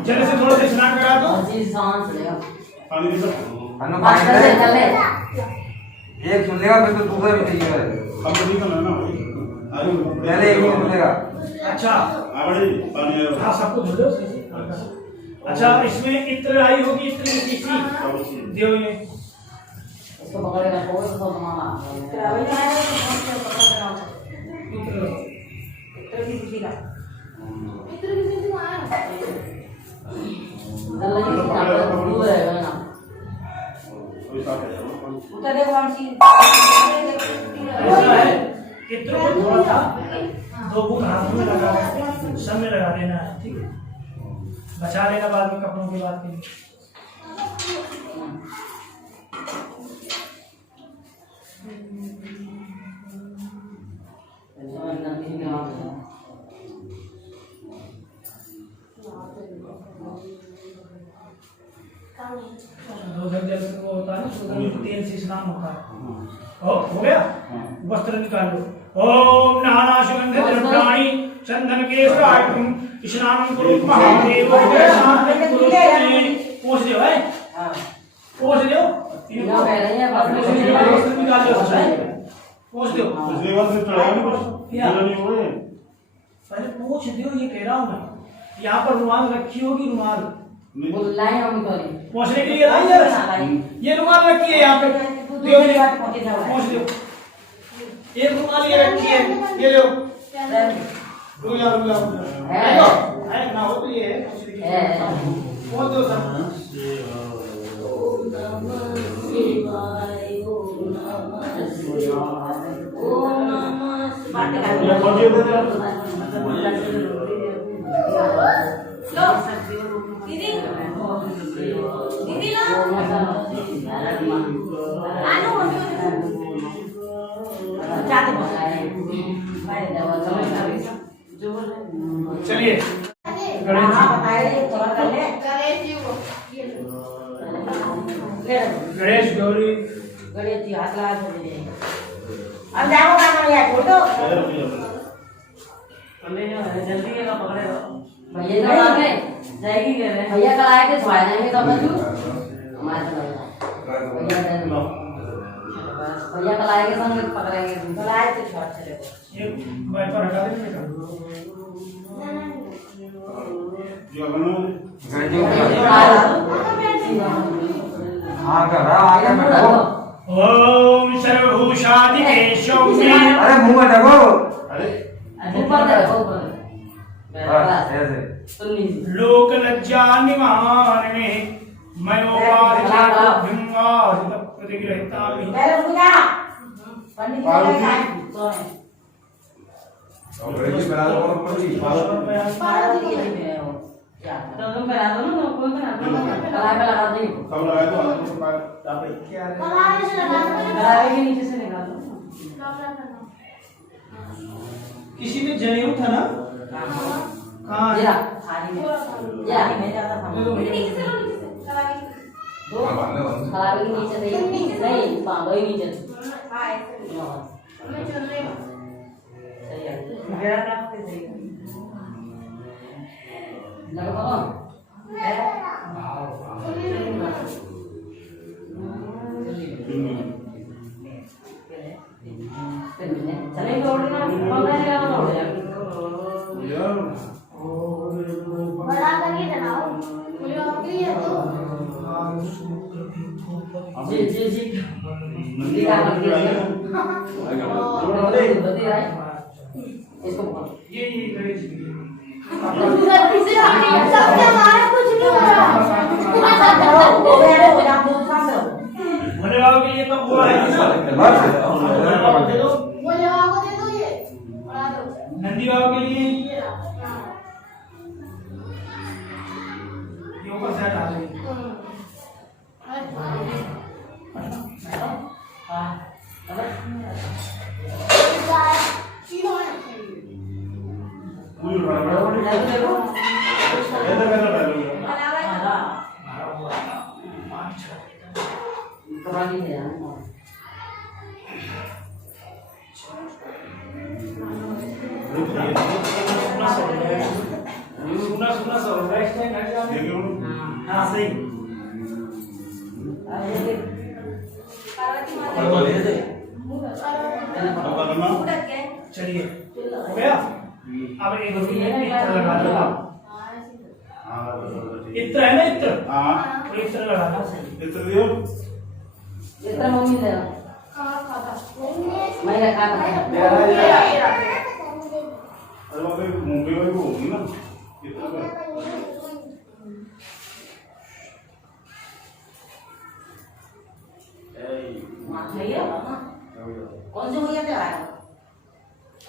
जल्दी से थोड़ा सा स्नान करा दो पानी दे दो। एक सुन लेगा फिर तो दूसरा भी चाहिए अब नहीं करना ना भाई। आगे पहले एक ही सुन लेगा। अच्छा आगे पानी हाँ सबको धो दो अच्छा इसमें इत्र आई होगी इत्र में किसी देव ये इसको पकड़ेगा तो इसको घुमाना दूर रहेगा ना ऐसा है इत्र को थोड़ा सा 2 बूंद हाथ में लगा सब में लगा देना है ठीक है बचा लेना बाद में कपड़ों की बात के लिए। दो जब जब वो होता है ना सुगंधित तेल से स्नान होता है। हो गया? वस्त्र निकाल लो। ओम नाना सुगंधित द्रव्याणि चंदन के सायकम स्नानं कुरु महादेव पोंछ दो है। पोंछ दो। ना कह रही है बस वस्त्र निकाल दो पोंछ दो। उसके बाद फिर चढ़ाया नहीं कुछ नहीं हो रहे। पहले पोंछ दो ये कह रहा हूँ मैं। यहाँ पर रुमाल रखी होगी रुमाल बुलाई हम करी पहुंचने के लिए लाई जरा ये रुमाल रखी है यहाँ पे पहुंच दो। एक रुमाल ये रखी है ये लो रुला है ना हो तो ये है पहुंच दो सब। दीदी दीदी ला आनो चलिए गणेश गौरी गणेश जी हाथ लगा दे अब जाओ काम यार छोड़ दो जल्दी ये पकड़े भैया तो आ गए जाएगी कह रहे भैया कल आए थे छुआ जाएंगे तब तू हमारे भैया कल आएंगे संग पकड़ेंगे कल आए थे छुआ चले ये वाइपर हटा दे बेटा हाँ कर रहा आगे बैठो। ओम सर्वभूषादिके सौम्य अरे मुंह में देखो। अरे ऊपर देखो ऊपर बस ऐसे लोक लज्जा निवारणे मनोवादिता भिंगादित प्रतिग्रहिता पहले रुक जा पंडित जी का तो और रेडी बना लो और पड़ी पार्वती के जी में हो क्या तो तुम करा दो ना कोई बना कला पे लगा दो सब लगाए तो हाथ में चापे क्या कलारे से लगा कला के नीचे से निकाल दो किसी में जनेऊ था ना कहाँ या थाली में ज्यादा था नीचे से कलारे दो कला के नीचे नहीं बांधो ही नीचे हां मैं चल रही हूं सही है मेरा नाम पे सही लगो चले छोड़ ना पकड़ने का छोड़ यार बड़ा करके बनाओ मुझे आपके लिए तो जी दिखा बता रहा इसको ये गणेश जी सबसे हमारा कुछ नहीं हो रहा भोले बाबा के लिए तो वो है भोले बाबा दे दो बोले बाबा को दे दो ये बना दो नंदी बाबा के लिए ये रहा ये ऊपर से हटा दो पूरी बड़ा ऐसा कैसा डालोगे सुना सर हाँ सही चलिए हो गया अब एक इत्र लगा दो इत्र है ना इत्र हाँ इत्र लगा दो इतना दियो इतना मम्मी दे मैं रखा था अरे बाबा मुंबई वाली को होगी ना इतना का भैया कौन से भैया तेरा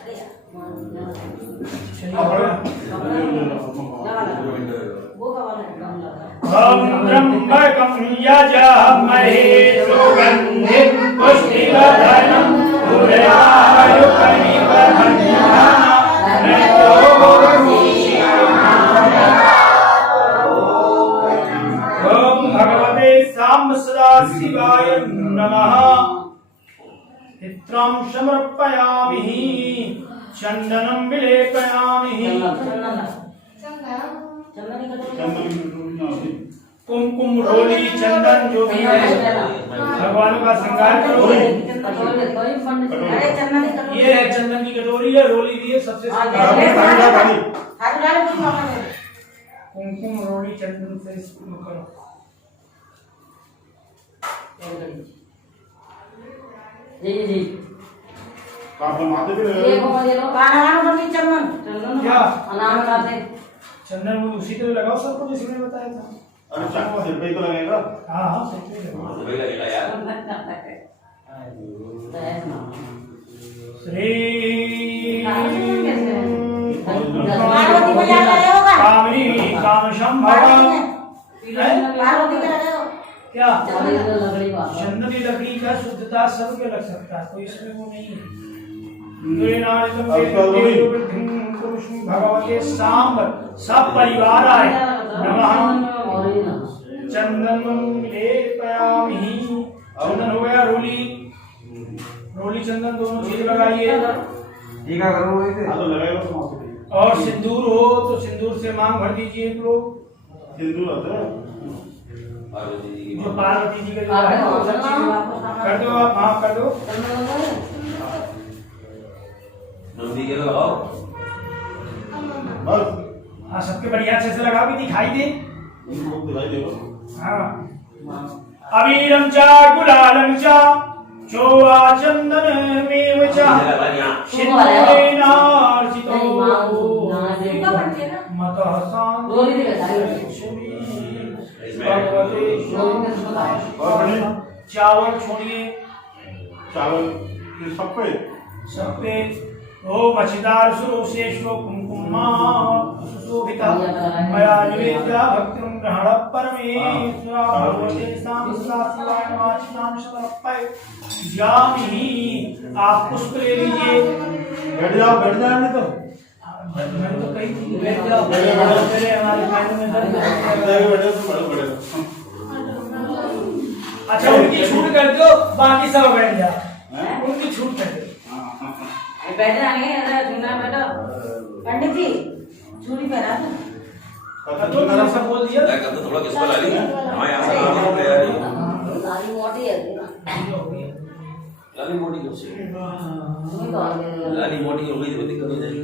अरे चलिए वो कब ओम त्र्यंबकं यजामहे सुगंधिं पुष्टिवर्धनं ओम भगवते साम्ब सदा शिवाय नमः। चित्रं समर्पयामि चंदनं विलेपयामि कुमकुम रोली चंदन जो भी है भगवान का श्रृंगार करो। अरे चंदन की कटोरी ये है चंदन की कटोरी है, रोली भी है, सबसे कुमकुम रोली चंदन से इसको करो। जी जी काफी माथे पे ये लगा को ये लो काना बनी चंदन चंदन क्या? अनाम करते चंदन वो उसी तरह लगाओ सबको जैसे मैंने बताया था। अरे चाकू सिर पे तो लगेगा। हाँ हाँ सही में लगाओ। वही लगेगा यार। श्री पार्वती को याद आया होगा कामनी काम संभव पार्वती के लगे हो क्या लकड़ी का चंदन की लकड़ी का शुद्धता सबके लग सकता है, कोई इसमें वो नहीं है। भगवते सांब सब परिवार आए नमः। चंदन लेपयामि, चंदन हो गया, रोली रोली चंदन दोनों चीज लगाइए। ठीक है करो वैसे हाँ तो लगेगा तो माथे पे। और सिंदूर हो तो सिंदूर से मांग भर दीजिए एक लोग। सिंदूर होता है। पार्वती जी की जो पार्वती जी का जो है वो सब चीज कर दो आप। हाँ कर दो। नंदी के लगाओ। बस हाँ सबके बढ़िया अच्छे से लगाओ कि दिखाई दे। इनको दिखाई देगा। हाँ अबीरम चा गुलालम चा चोवा चंदनमेव च सिंदूरेणार्चितो मतः भगवते चावल छोड़िए, चावल ये सब पे सब पे ओ मछदार सुरोशेषो कुमकुमा सुशोभिता मया निवेद्या भक्तिं ग्रहण परमेश्वरा भगवते साम सदा शिवाय नमः। नाम समर्पयामि। आप पुष्प ले लीजिए। बैठ जाओ नहीं तो मैंने तो कही थी बैठ जाओ, मेरे हमारे पैरों में दर्द है। बैठ जाओ तो बड़े अच्छा उनकी छूट कर दो, बाकी सब बैठ जाओ। हैं? उनकी छूट कर दो। बैठे आएंगे झूला बैठो पंडित जी चूड़ी पहना दो तो मैंने सब बोल दिया। क्या करते थोड़ा किसको ला ली हमारे यहाँ से नाम ले आ रही सारी मोटी है लाली मोटी क्यों से तुम्हें तो आगे लाली मोटी हो गई तो दिक्कत हो जाएगी।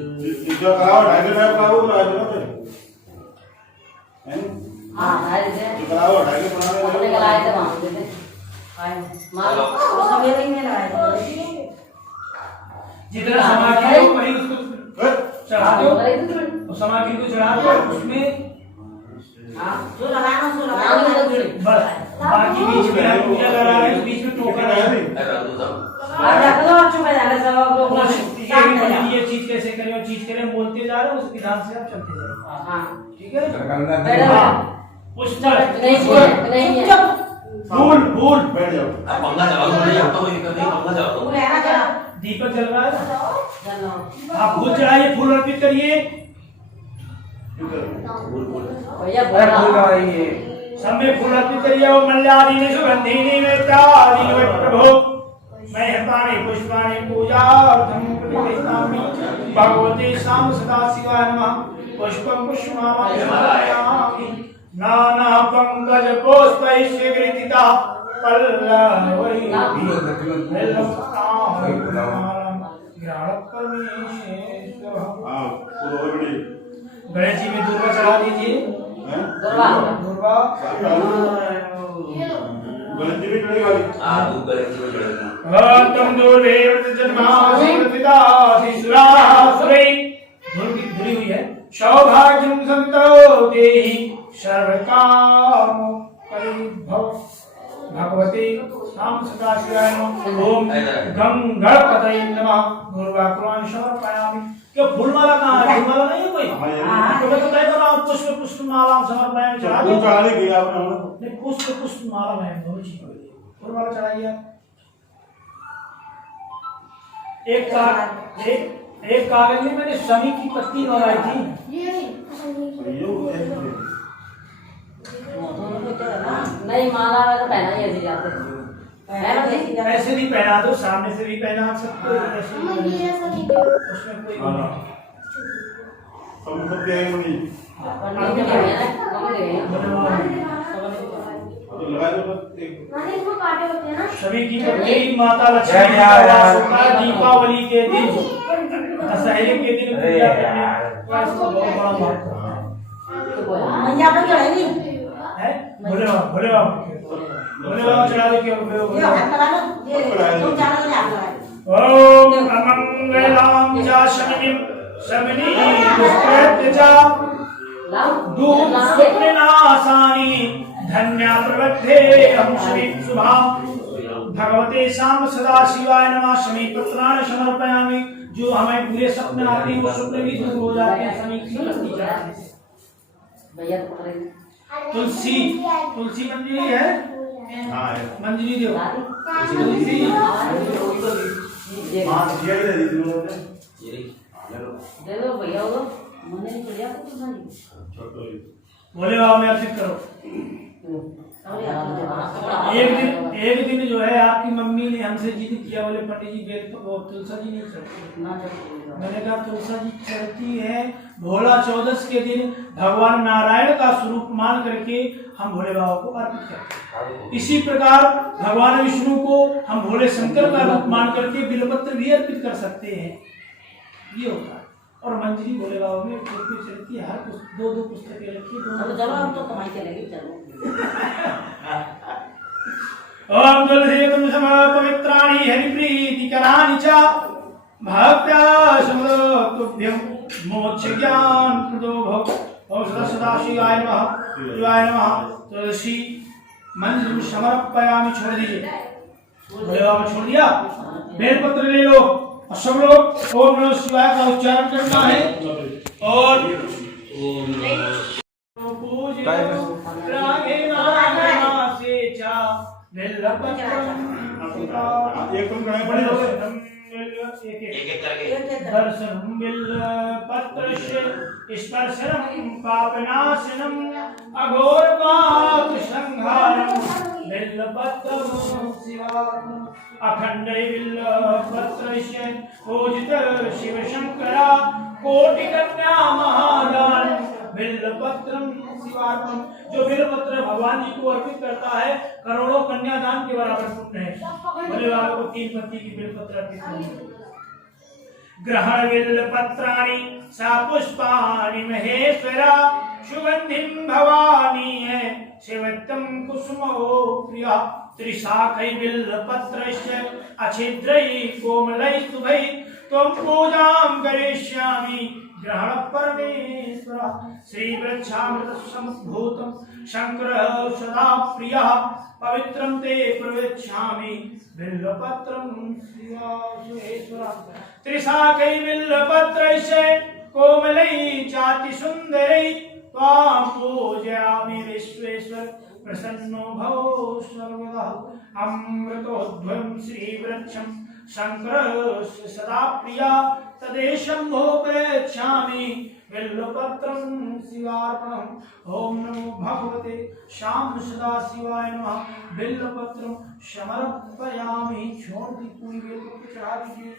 इसका कराओ 2.5 कराओ तो आ जाओ फिर हैं? हाँ अरे से कराओ 2.5 बना अपने दे। कलाए थे वहाँ पे आए माँ वो सवेरे ही नहीं लगाए थे जितना सामग्री हो वही उसको चढ़ा दो। उस सामग्री को चढ़ा दो, उसमें जो लगाना सो लगाना बस बाकी बीच में हम पूजा करा रहे हैं, बीच में टोकन है। रख दो सब। रख दो चुप है जाके सब लोग ये चीज कैसे करें और चीज करें बोलते जा रहे हैं, उस विधान से आप चलते जाओ। हाँ ठीक है। बैठो पुष्प नहीं फूल फूल बैठ जाओ। आप पंखा चलाओ तो नहीं आपको कोई दिक्कत नहीं पंखा चलाओ। तू रहना चला दीपक जल रहा है। चलो आप फूल चढ़ाइए, फूल अर्पित करिए। भैया अरे बोला फूल लगाइए सब में फूल अर्पित करिए। और मल्यादीनि सुगंधीनि मेत्रादीनि वै प्रभो मह्यतानि पुष्पाणि पूजार्थं प्रतिष्ठामि। भगवते साम सदा शिवाय नमः। पुष्पं पुष्पमाल्यामि नाना पंकज पुष्पैः स्वीकृतिता पल्लवैः हाँ फूल और बड़ी गणेश जी में दुर्गा चढ़ा दीजिए। हैं? दुर्गा। दुर्गा गलत भी चढ़ेगी वाली। हाँ तू करे तू चढ़ेगा। तम दुर्देव जन्मासि सुरासुरै धुरी हुई है। सौभाग्यं संतो देहि सर्वकाम परिभव। भगवते नाम सदाशिवाय नमः। ओम गं गणपतये नमः। दुर्गा कुर्बाणी समर्पयामि। क्या फूलमाला कहाँ है? फूलमाला नहीं है कोई? हाँ, तो मैं तो तय कर रहा हूँ पुष्प पुष्प माला समर्पयामि चढ़ा तू दो। चढ़ा नहीं गया आपने हमने नहीं पुष्प पुष्प माला में दोनों चीज फूलमाला चढ़ाइए। एक कागज में मैंने शमी की पत्ती लगाई थी। ये नहीं माला वाला पहना ही ऐसे जाते हैं। ऐसे भी पहना दो, सामने से भी पहना सकते हो, ऐसे भी हम पहना ये दो। ऐसा नहीं करो। उसमें कोई हाँ। सब क्या है मुझे पंडित ने कहा है कम दे तो लगा दो बस एक मैंने इसको काटे होते हैं ना। सभी की पत्नी माता लक्ष्मी यार, का यार, वास होता है। दीपावली के दिन, दशहरे के दिन अरे पूजा यार। करने का इसका बहुत बड़ा महत्व मैया पर चढ़ाई है। भोले बाबा भोले बाबा चढ़ा दे क्यों? ओम अमंगलम जा शमिनीम शमिनी दुष्कृत्य जा दूत स्वप्ननाशानि धन्या प्रवद्धे हम श्री शुभाम भगवते शाम सदा शिवाय नमः। शमी पत्राण समर्पयामि। जो हमें बुरे सपने आते हैं वो सपने भी दूर हो जाते हैं शमी की पत्ती चढ़ाने से। भैया तो पकड़े तुलसी तुलसी मंजरी है, हां है मंजरी दो तुलसी। मां दिया दे दी तुमने दे दो भैया वो मैंने नहीं किया कुछ नहीं। छोटो भोले बाबा में अर्पित करो। एक दिन जो है आपकी मम्मी ने हमसे जिद किया, बोले पंडित जी वेद तो वो तुलसा जी नहीं चढ़ती। मैंने कहा तुलसा जी चढ़ती है भोला चौदस के दिन भगवान नारायण का स्वरूप मान करके हम भोले बाबा को अर्पित करते हैं। इसी प्रकार भगवान विष्णु को हम भोले शंकर का रूप मान करके बिल्वपत्र भी अर्पित कर सकते हैं। ये होता है। और मंजरी भोले बाबा में चलती है। हर दो दो पुस्तकें रखी, अब चलो हम तो कमाई चलेगी चलो। ओम तुलसीतम सम पवित्राणि हरिप्रीतिकराणि च भक्त्या समदोभ्यं मोक्ष ज्ञान प्रदो भव। ओम सदा सदा शिवाय नमः शिवाय नमः। तुलसी मंजरी समर्पयामि छोड़ दीजिए। भोले बाबा छोड़ दिया, बेलपत्र ले लो और सब लोग ओम नमः शिवाय का उच्चारण करना है। और एक तुम कहां बड़े पड़े एक करके दर्शनम बिल्वपत्रस्य स्पर्शनम पापनाशनम अघोर पाप संहारम बिल्वपत्रम शिवार्पणम। अखंड बिल्वपत्रस्य पूजित शिव शंकरा कोटि कन्या महादान बिल्वपत्रम शिवार्पणम। जो बिल्वपत्र भगवान जी को अर्पित करता है करोड़ों कन्यादान के बराबर पुण्य है। भोले बाबा को 3 पत्ती की बिल्वपत्र अर्पित करें। ग्रहण बिल्वपत्राणि सा पुष्पाणि महेश्वरा सुगंधिं भवानी है शिवत्तम कुसुमो प्रिया। त्रिशाखै बिल्वपत्रस्य अच्छिद्रै कोमलै शुभै त्वं पूजां करिष्यामि ग्रहण परमेश्वर। श्री वृक्षामृत सम्भूतं शंकर सदा प्रियः पवित्रं ते प्रवेक्ष्यामि बिल्वपत्रं शिवेश्वर। त्रिशाखै बिल्वपत्रस्य कोमलै चाति सुन्दरै त्वां पूजयामि विश्वेश्वर प्रसन्नो भव सर्वदा। अमृतोद्भवं श्रीवृक्षं शंकरस्य सदा प्रिया तदेशं भोपेक्षामि बिल्वपत्रं शिवार्पणम्। ओम नमो भगवते श्याम सदा शिवाय नमः। बिल्वपत्रं समर्पयामि। छोड़ दी पूरी बेलपत्र चढ़ा दीजिए।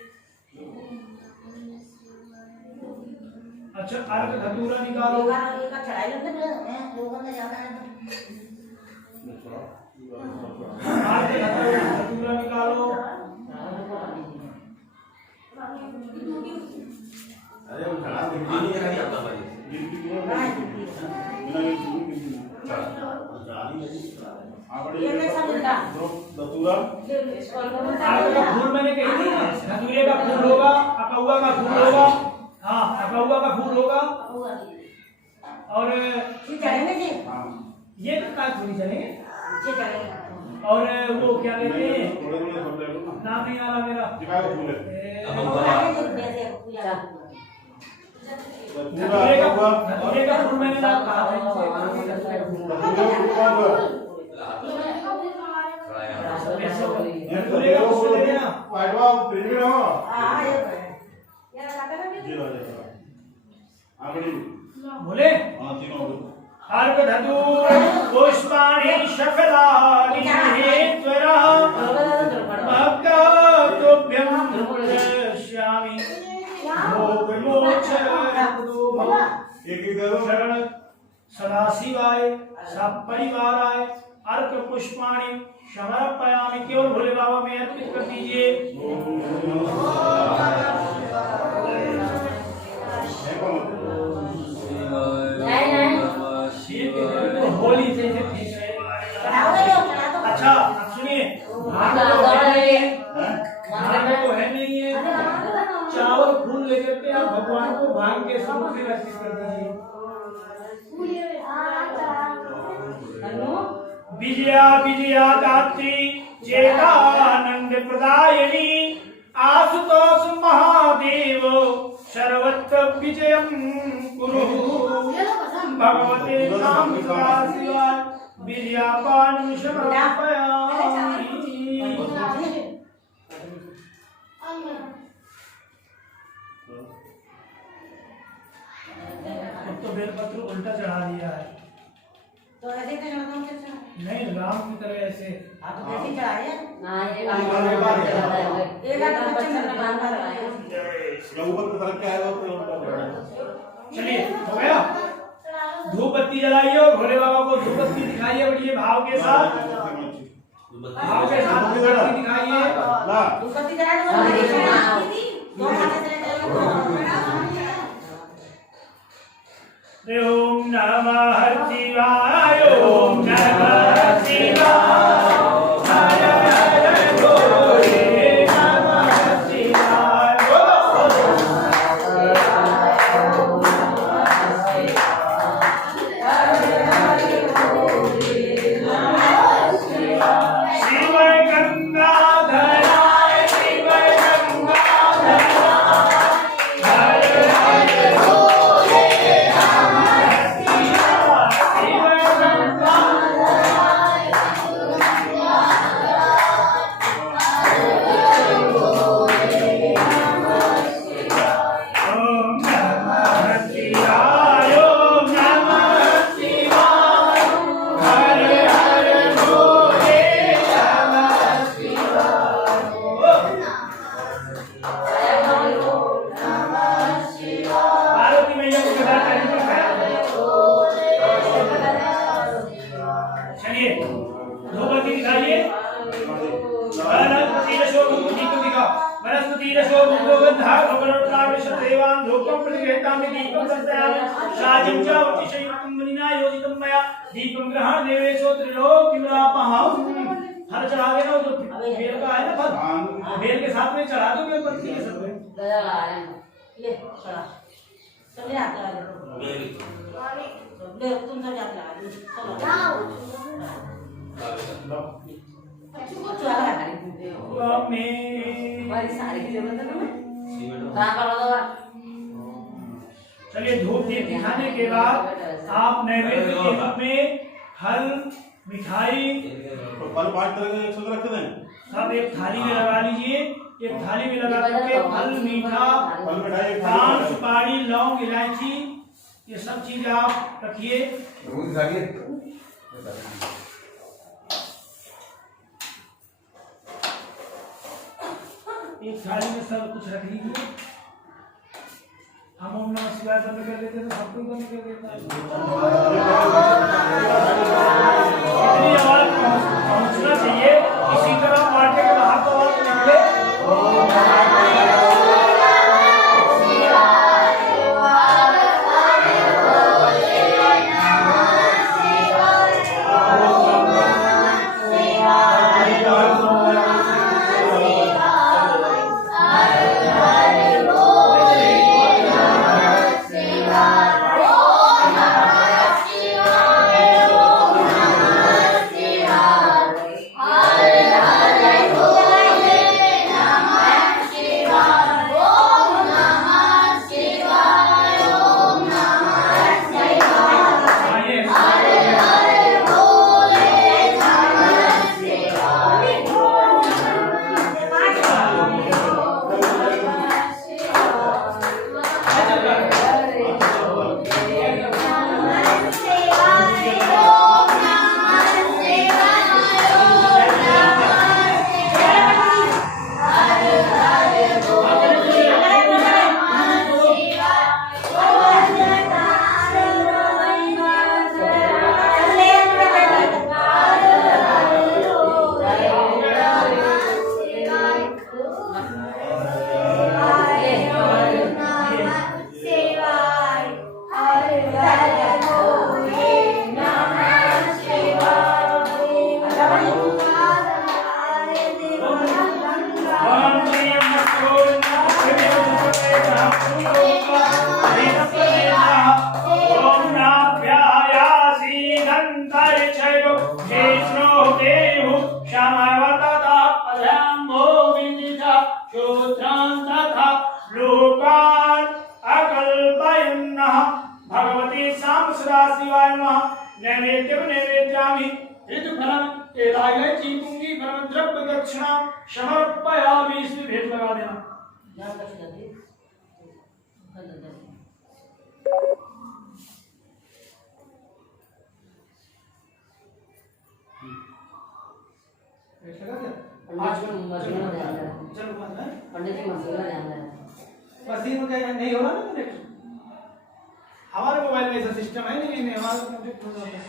अच्छा अर्घ धतूरा निकालो। अर्घ धतूरा निकालो। अरे हम चढ़ा दे पानी का नहीं आता भाई गिनती क्यों दतूरा अर्घ का फूल मैंने कही थी ना, धतूरे का फूल होगा, अकौआ का फूल होगा। हाँ अकौआ का फूल होगा। और ये तो काय थोड़ी चलेंगे। और वो क्या कहते हैं, थोड़े थोड़े छोटे नाम नहीं आ रहा मेरा। दिखा को फूल है धतूरे का फूल मैंने ना कहा था धतूरे का फूल दे देना। पाटवा प्रिंट हो हाँ ये तो है जी राजा आगड़ी बोले हां तीनों अर्घ धतूर पुष्पाणि शकलानि त्वरा भक्तोभ्यं दर्शयामि एक एक दे दो शरण सदाशिवाय सपरिवाराय अर्घ पुष्पाणि समर्पयामि। केवल भोले बाबा में अर्पित कर दीजिए। होली से अच्छा अब सुनिए भाग तो है नहीं है चावल फूल लेकर के आप भगवान को भाग के स्वरूप से अर्पित कर दीजिए। विजया विजया दात्री चेतानंद प्रदायिनी आशुतोष महादेव सर्वत्र विजयं कुरु भगवते नाम शिवाय विजयापानं समर्पयामि। अब तो बेलपत्र उल्टा चढ़ा दिया है। तो ऐसे ही चढ़ाता हूँ कैसे? नहीं राम की तरह ऐसे आप तो कैसे चढ़ाए? ना ये एक आध बच्चे में बांध कर आए। ऊपर की तरफ क्या है वो चलिए हो गया। धूप बत्ती जलाइए और भोले बाबा को धूप बत्ती दिखाइए बढ़िए भाव के साथ धूप बत्ती दिखाइए। ना दुपट्टी चढ़ाए तो दो माथे से ओम नमः शिवाय ओम नमः शिवाय हर हर भोले नमः शिवाय। शिव गंगाधराय शिव गंगाधराय हर हर भोले चलिए धूपबत्ती दिखाइए। वनस्पति रसो गंधा देवान धूपम प्रतिगृह्णामि दीपं दर्शयामि साजं च अतिशयुक्तं मणिना योजितं मया दीपं ग्रहण देवेशो त्रिलोक्यमरापहं। हर चढ़ा देना जो बेल का है ना फल बेल के साथ में चढ़ा दो बेलपत्ती के साथ में। गजा लगा रहे हैं ये चढ़ा चलिए आते हैं ले तुम सब जाते हैं चलो चला हमारी सारी की जरूरत है तुम्हें कहाँ पर होगा। चलिए धूप दीप दिखाने के बाद आप नैवेद्य के रूप में फल मिठाई तो फल 5 तरह के 100 रख दें सब एक थाली में लगा लीजिए। एक थाली में लगा करके फल मीठा फल मिठाई एक पान थाली में सुपारी लौंग इलायची ये सब चीज आप रखिए। दूध खाइए एक थाली में सब कुछ रख लीजिए। हम ओम नमः शिवाय बंद कर देते तो सब कुछ बंद कर देता है। इतनी आवाज पहुंचना चाहिए इसी तरह मार्केट में बाहर तो आवाज निकले। कार्य चैव शेषो देव क्षमवतता पदम्भो विनिता शूद्रान् तथा लोकान् अकल्पयन्नः भगवते साम सदा शिवाय नमः। नैवेद्यं नैवेद्यामि ऋतुफलं इलायची पुंगी फलं द्रव्य दक्षिणा समर्पयामि। इसमें भेद लगा देना। भेद लगा दिया। चलो बंद है। पंडित जी मसीहा ध्यान देना। मशीन में क्या नहीं होगा ना कनेक्ट। हमारे मोबाइल में ऐसा सिस्टम है नहीं हमारा कनेक्ट हो जाता है।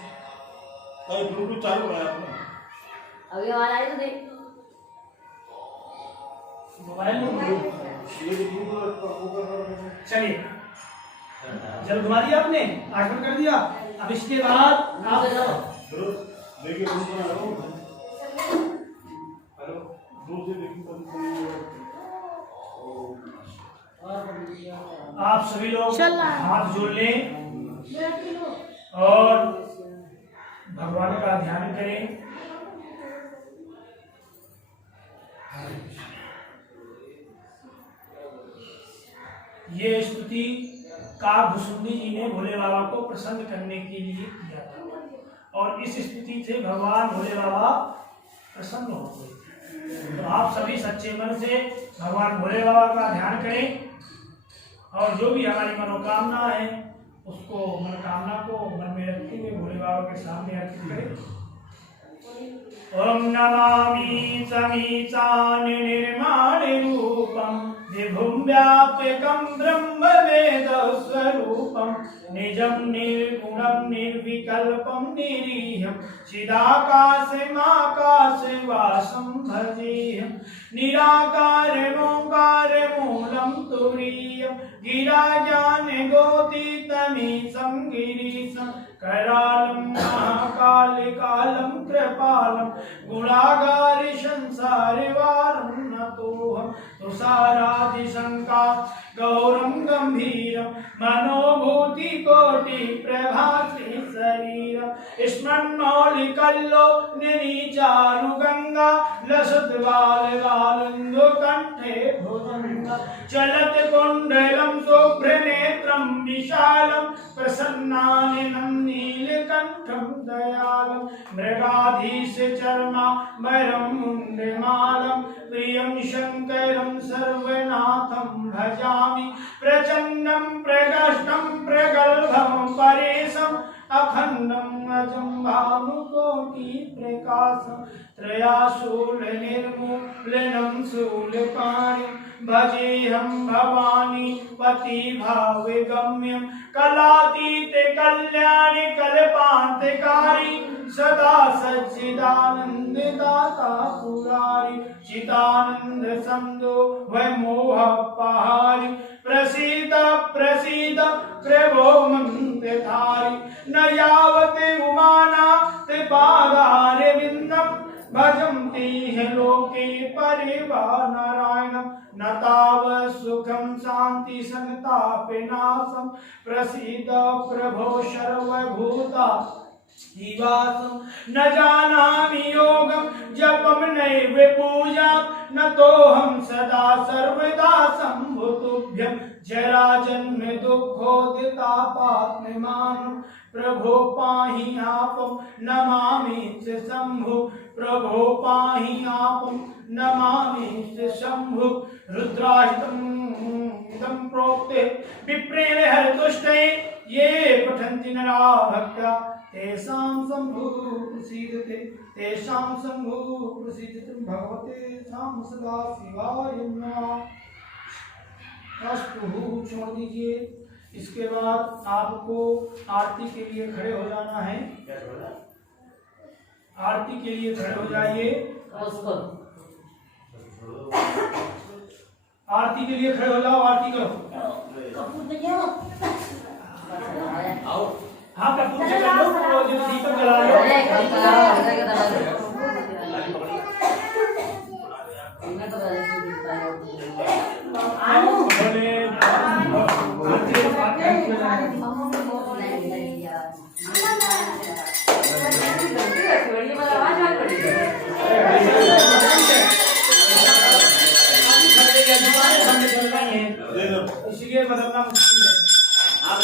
अरे ब्लूटूथ चालू है आपने? अभी आवाज आई तो देख। मोबाइल में चलिए जब घुमा दिया आपने आगे कर दिया। अब इसके बाद आप देखिए हेलो दूसरे देखिए आप सभी लोग हाथ जोड़ लें और भगवान का ध्यान करें। ये स्तुति काकभुसुंडी जी ने भोले बाबा को प्रसन्न करने के लिए किया था और इस स्तुति से भगवान भोले बाबा प्रसन्न हो गए। तो आप सभी सच्चे मन से भगवान भोले बाबा का ध्यान करें और जो भी हमारी मनोकामना है उसको मनोकामना को मन में रखते हुए भोले बाबा के सामने अर्पित करें। ओम नमामि समीचान निर्माण रूपम विभुं व्याप्यकं ब्रह्म वेद स्वरूपम निजं निर्गुणं निर्विकल्पं निरीहं चिदाकाशमाकाशवासं भजेऽहं निराकारमोङ्कार मूलं तुरीयं गिराजानगोतीतमीशं गिरीशं करालं महाकालिकालं कृपालं गुणागारि संसारवारं नतोऽहं तुषारादिशङ्का गौरं गम्भीरं मनोभूतिकोटि प्रभाति शरीरं स्मन्मौलिकल्लो निचारु गंगा लसद्वालवालन्दो कण्ठे भुजङ्गा चलत कुण्डलं शुभ्रनेत्रं विशालं प्रसन्नाननं नीलकण्ठं दयालं मृगाधीश चर्मा मरं मुण्डमालं प्रियं शङ्करं सर्वनाथं भजामि प्रचण्डं प्रगष्टं प्रगल्भं परेशम् अखण्डं अजं भानुकोटि प्रकाशं त्रयाशूलनिर्मूलनं शूलपाणिं भजेऽहं भवानी पतिभावगम्यं कलातीत कल्याणि कल्पान्तकारी सदा सच्चिदानन्ददाता पुरारी चिदानन्द सन्दो वैमोहपहारी प्रसीद प्रसीद प्रभो मन्त्रधारी न यावत् उमानाथ पादारविन्दं भजन्ति ह लोके परिवानारायणं न तावत् सुखं शान्ति संतापनाशं प्रसीद प्रभो सर्वभूता निवासं न जानामि योगं जपं नैव पूजां न तोऽहं सदा सर्वदा शम्भुतुभ्यं जराजन्म दुःखोदितापात्ममानं प्रभो पाहि आपं नमामि च शम्भु प्रभो पाहि आपं नमामि च शम्भु रुद्राहितं प्रोक्ते विप्रेण हरतुष्टे ये पठन्ति नरा भक्त्या तेषां शम्भु प्रसीदते तेषां शम्भु प्रसीदते भगवते साम सदा शिवाय नमः। छोड़ दीजिए। इसके बाद आपको आरती के लिए खड़े हो जाना है। आरती के लिए खड़े हो जाइए। आरती के लिए खड़े हो जाओ। आरती करो। हाँ कपूर से कर लो और जो दीपक जला लो। भोले दुकानें बंद चल रही हैं, दे दो इसलिए बदलना मुश्किल है। आप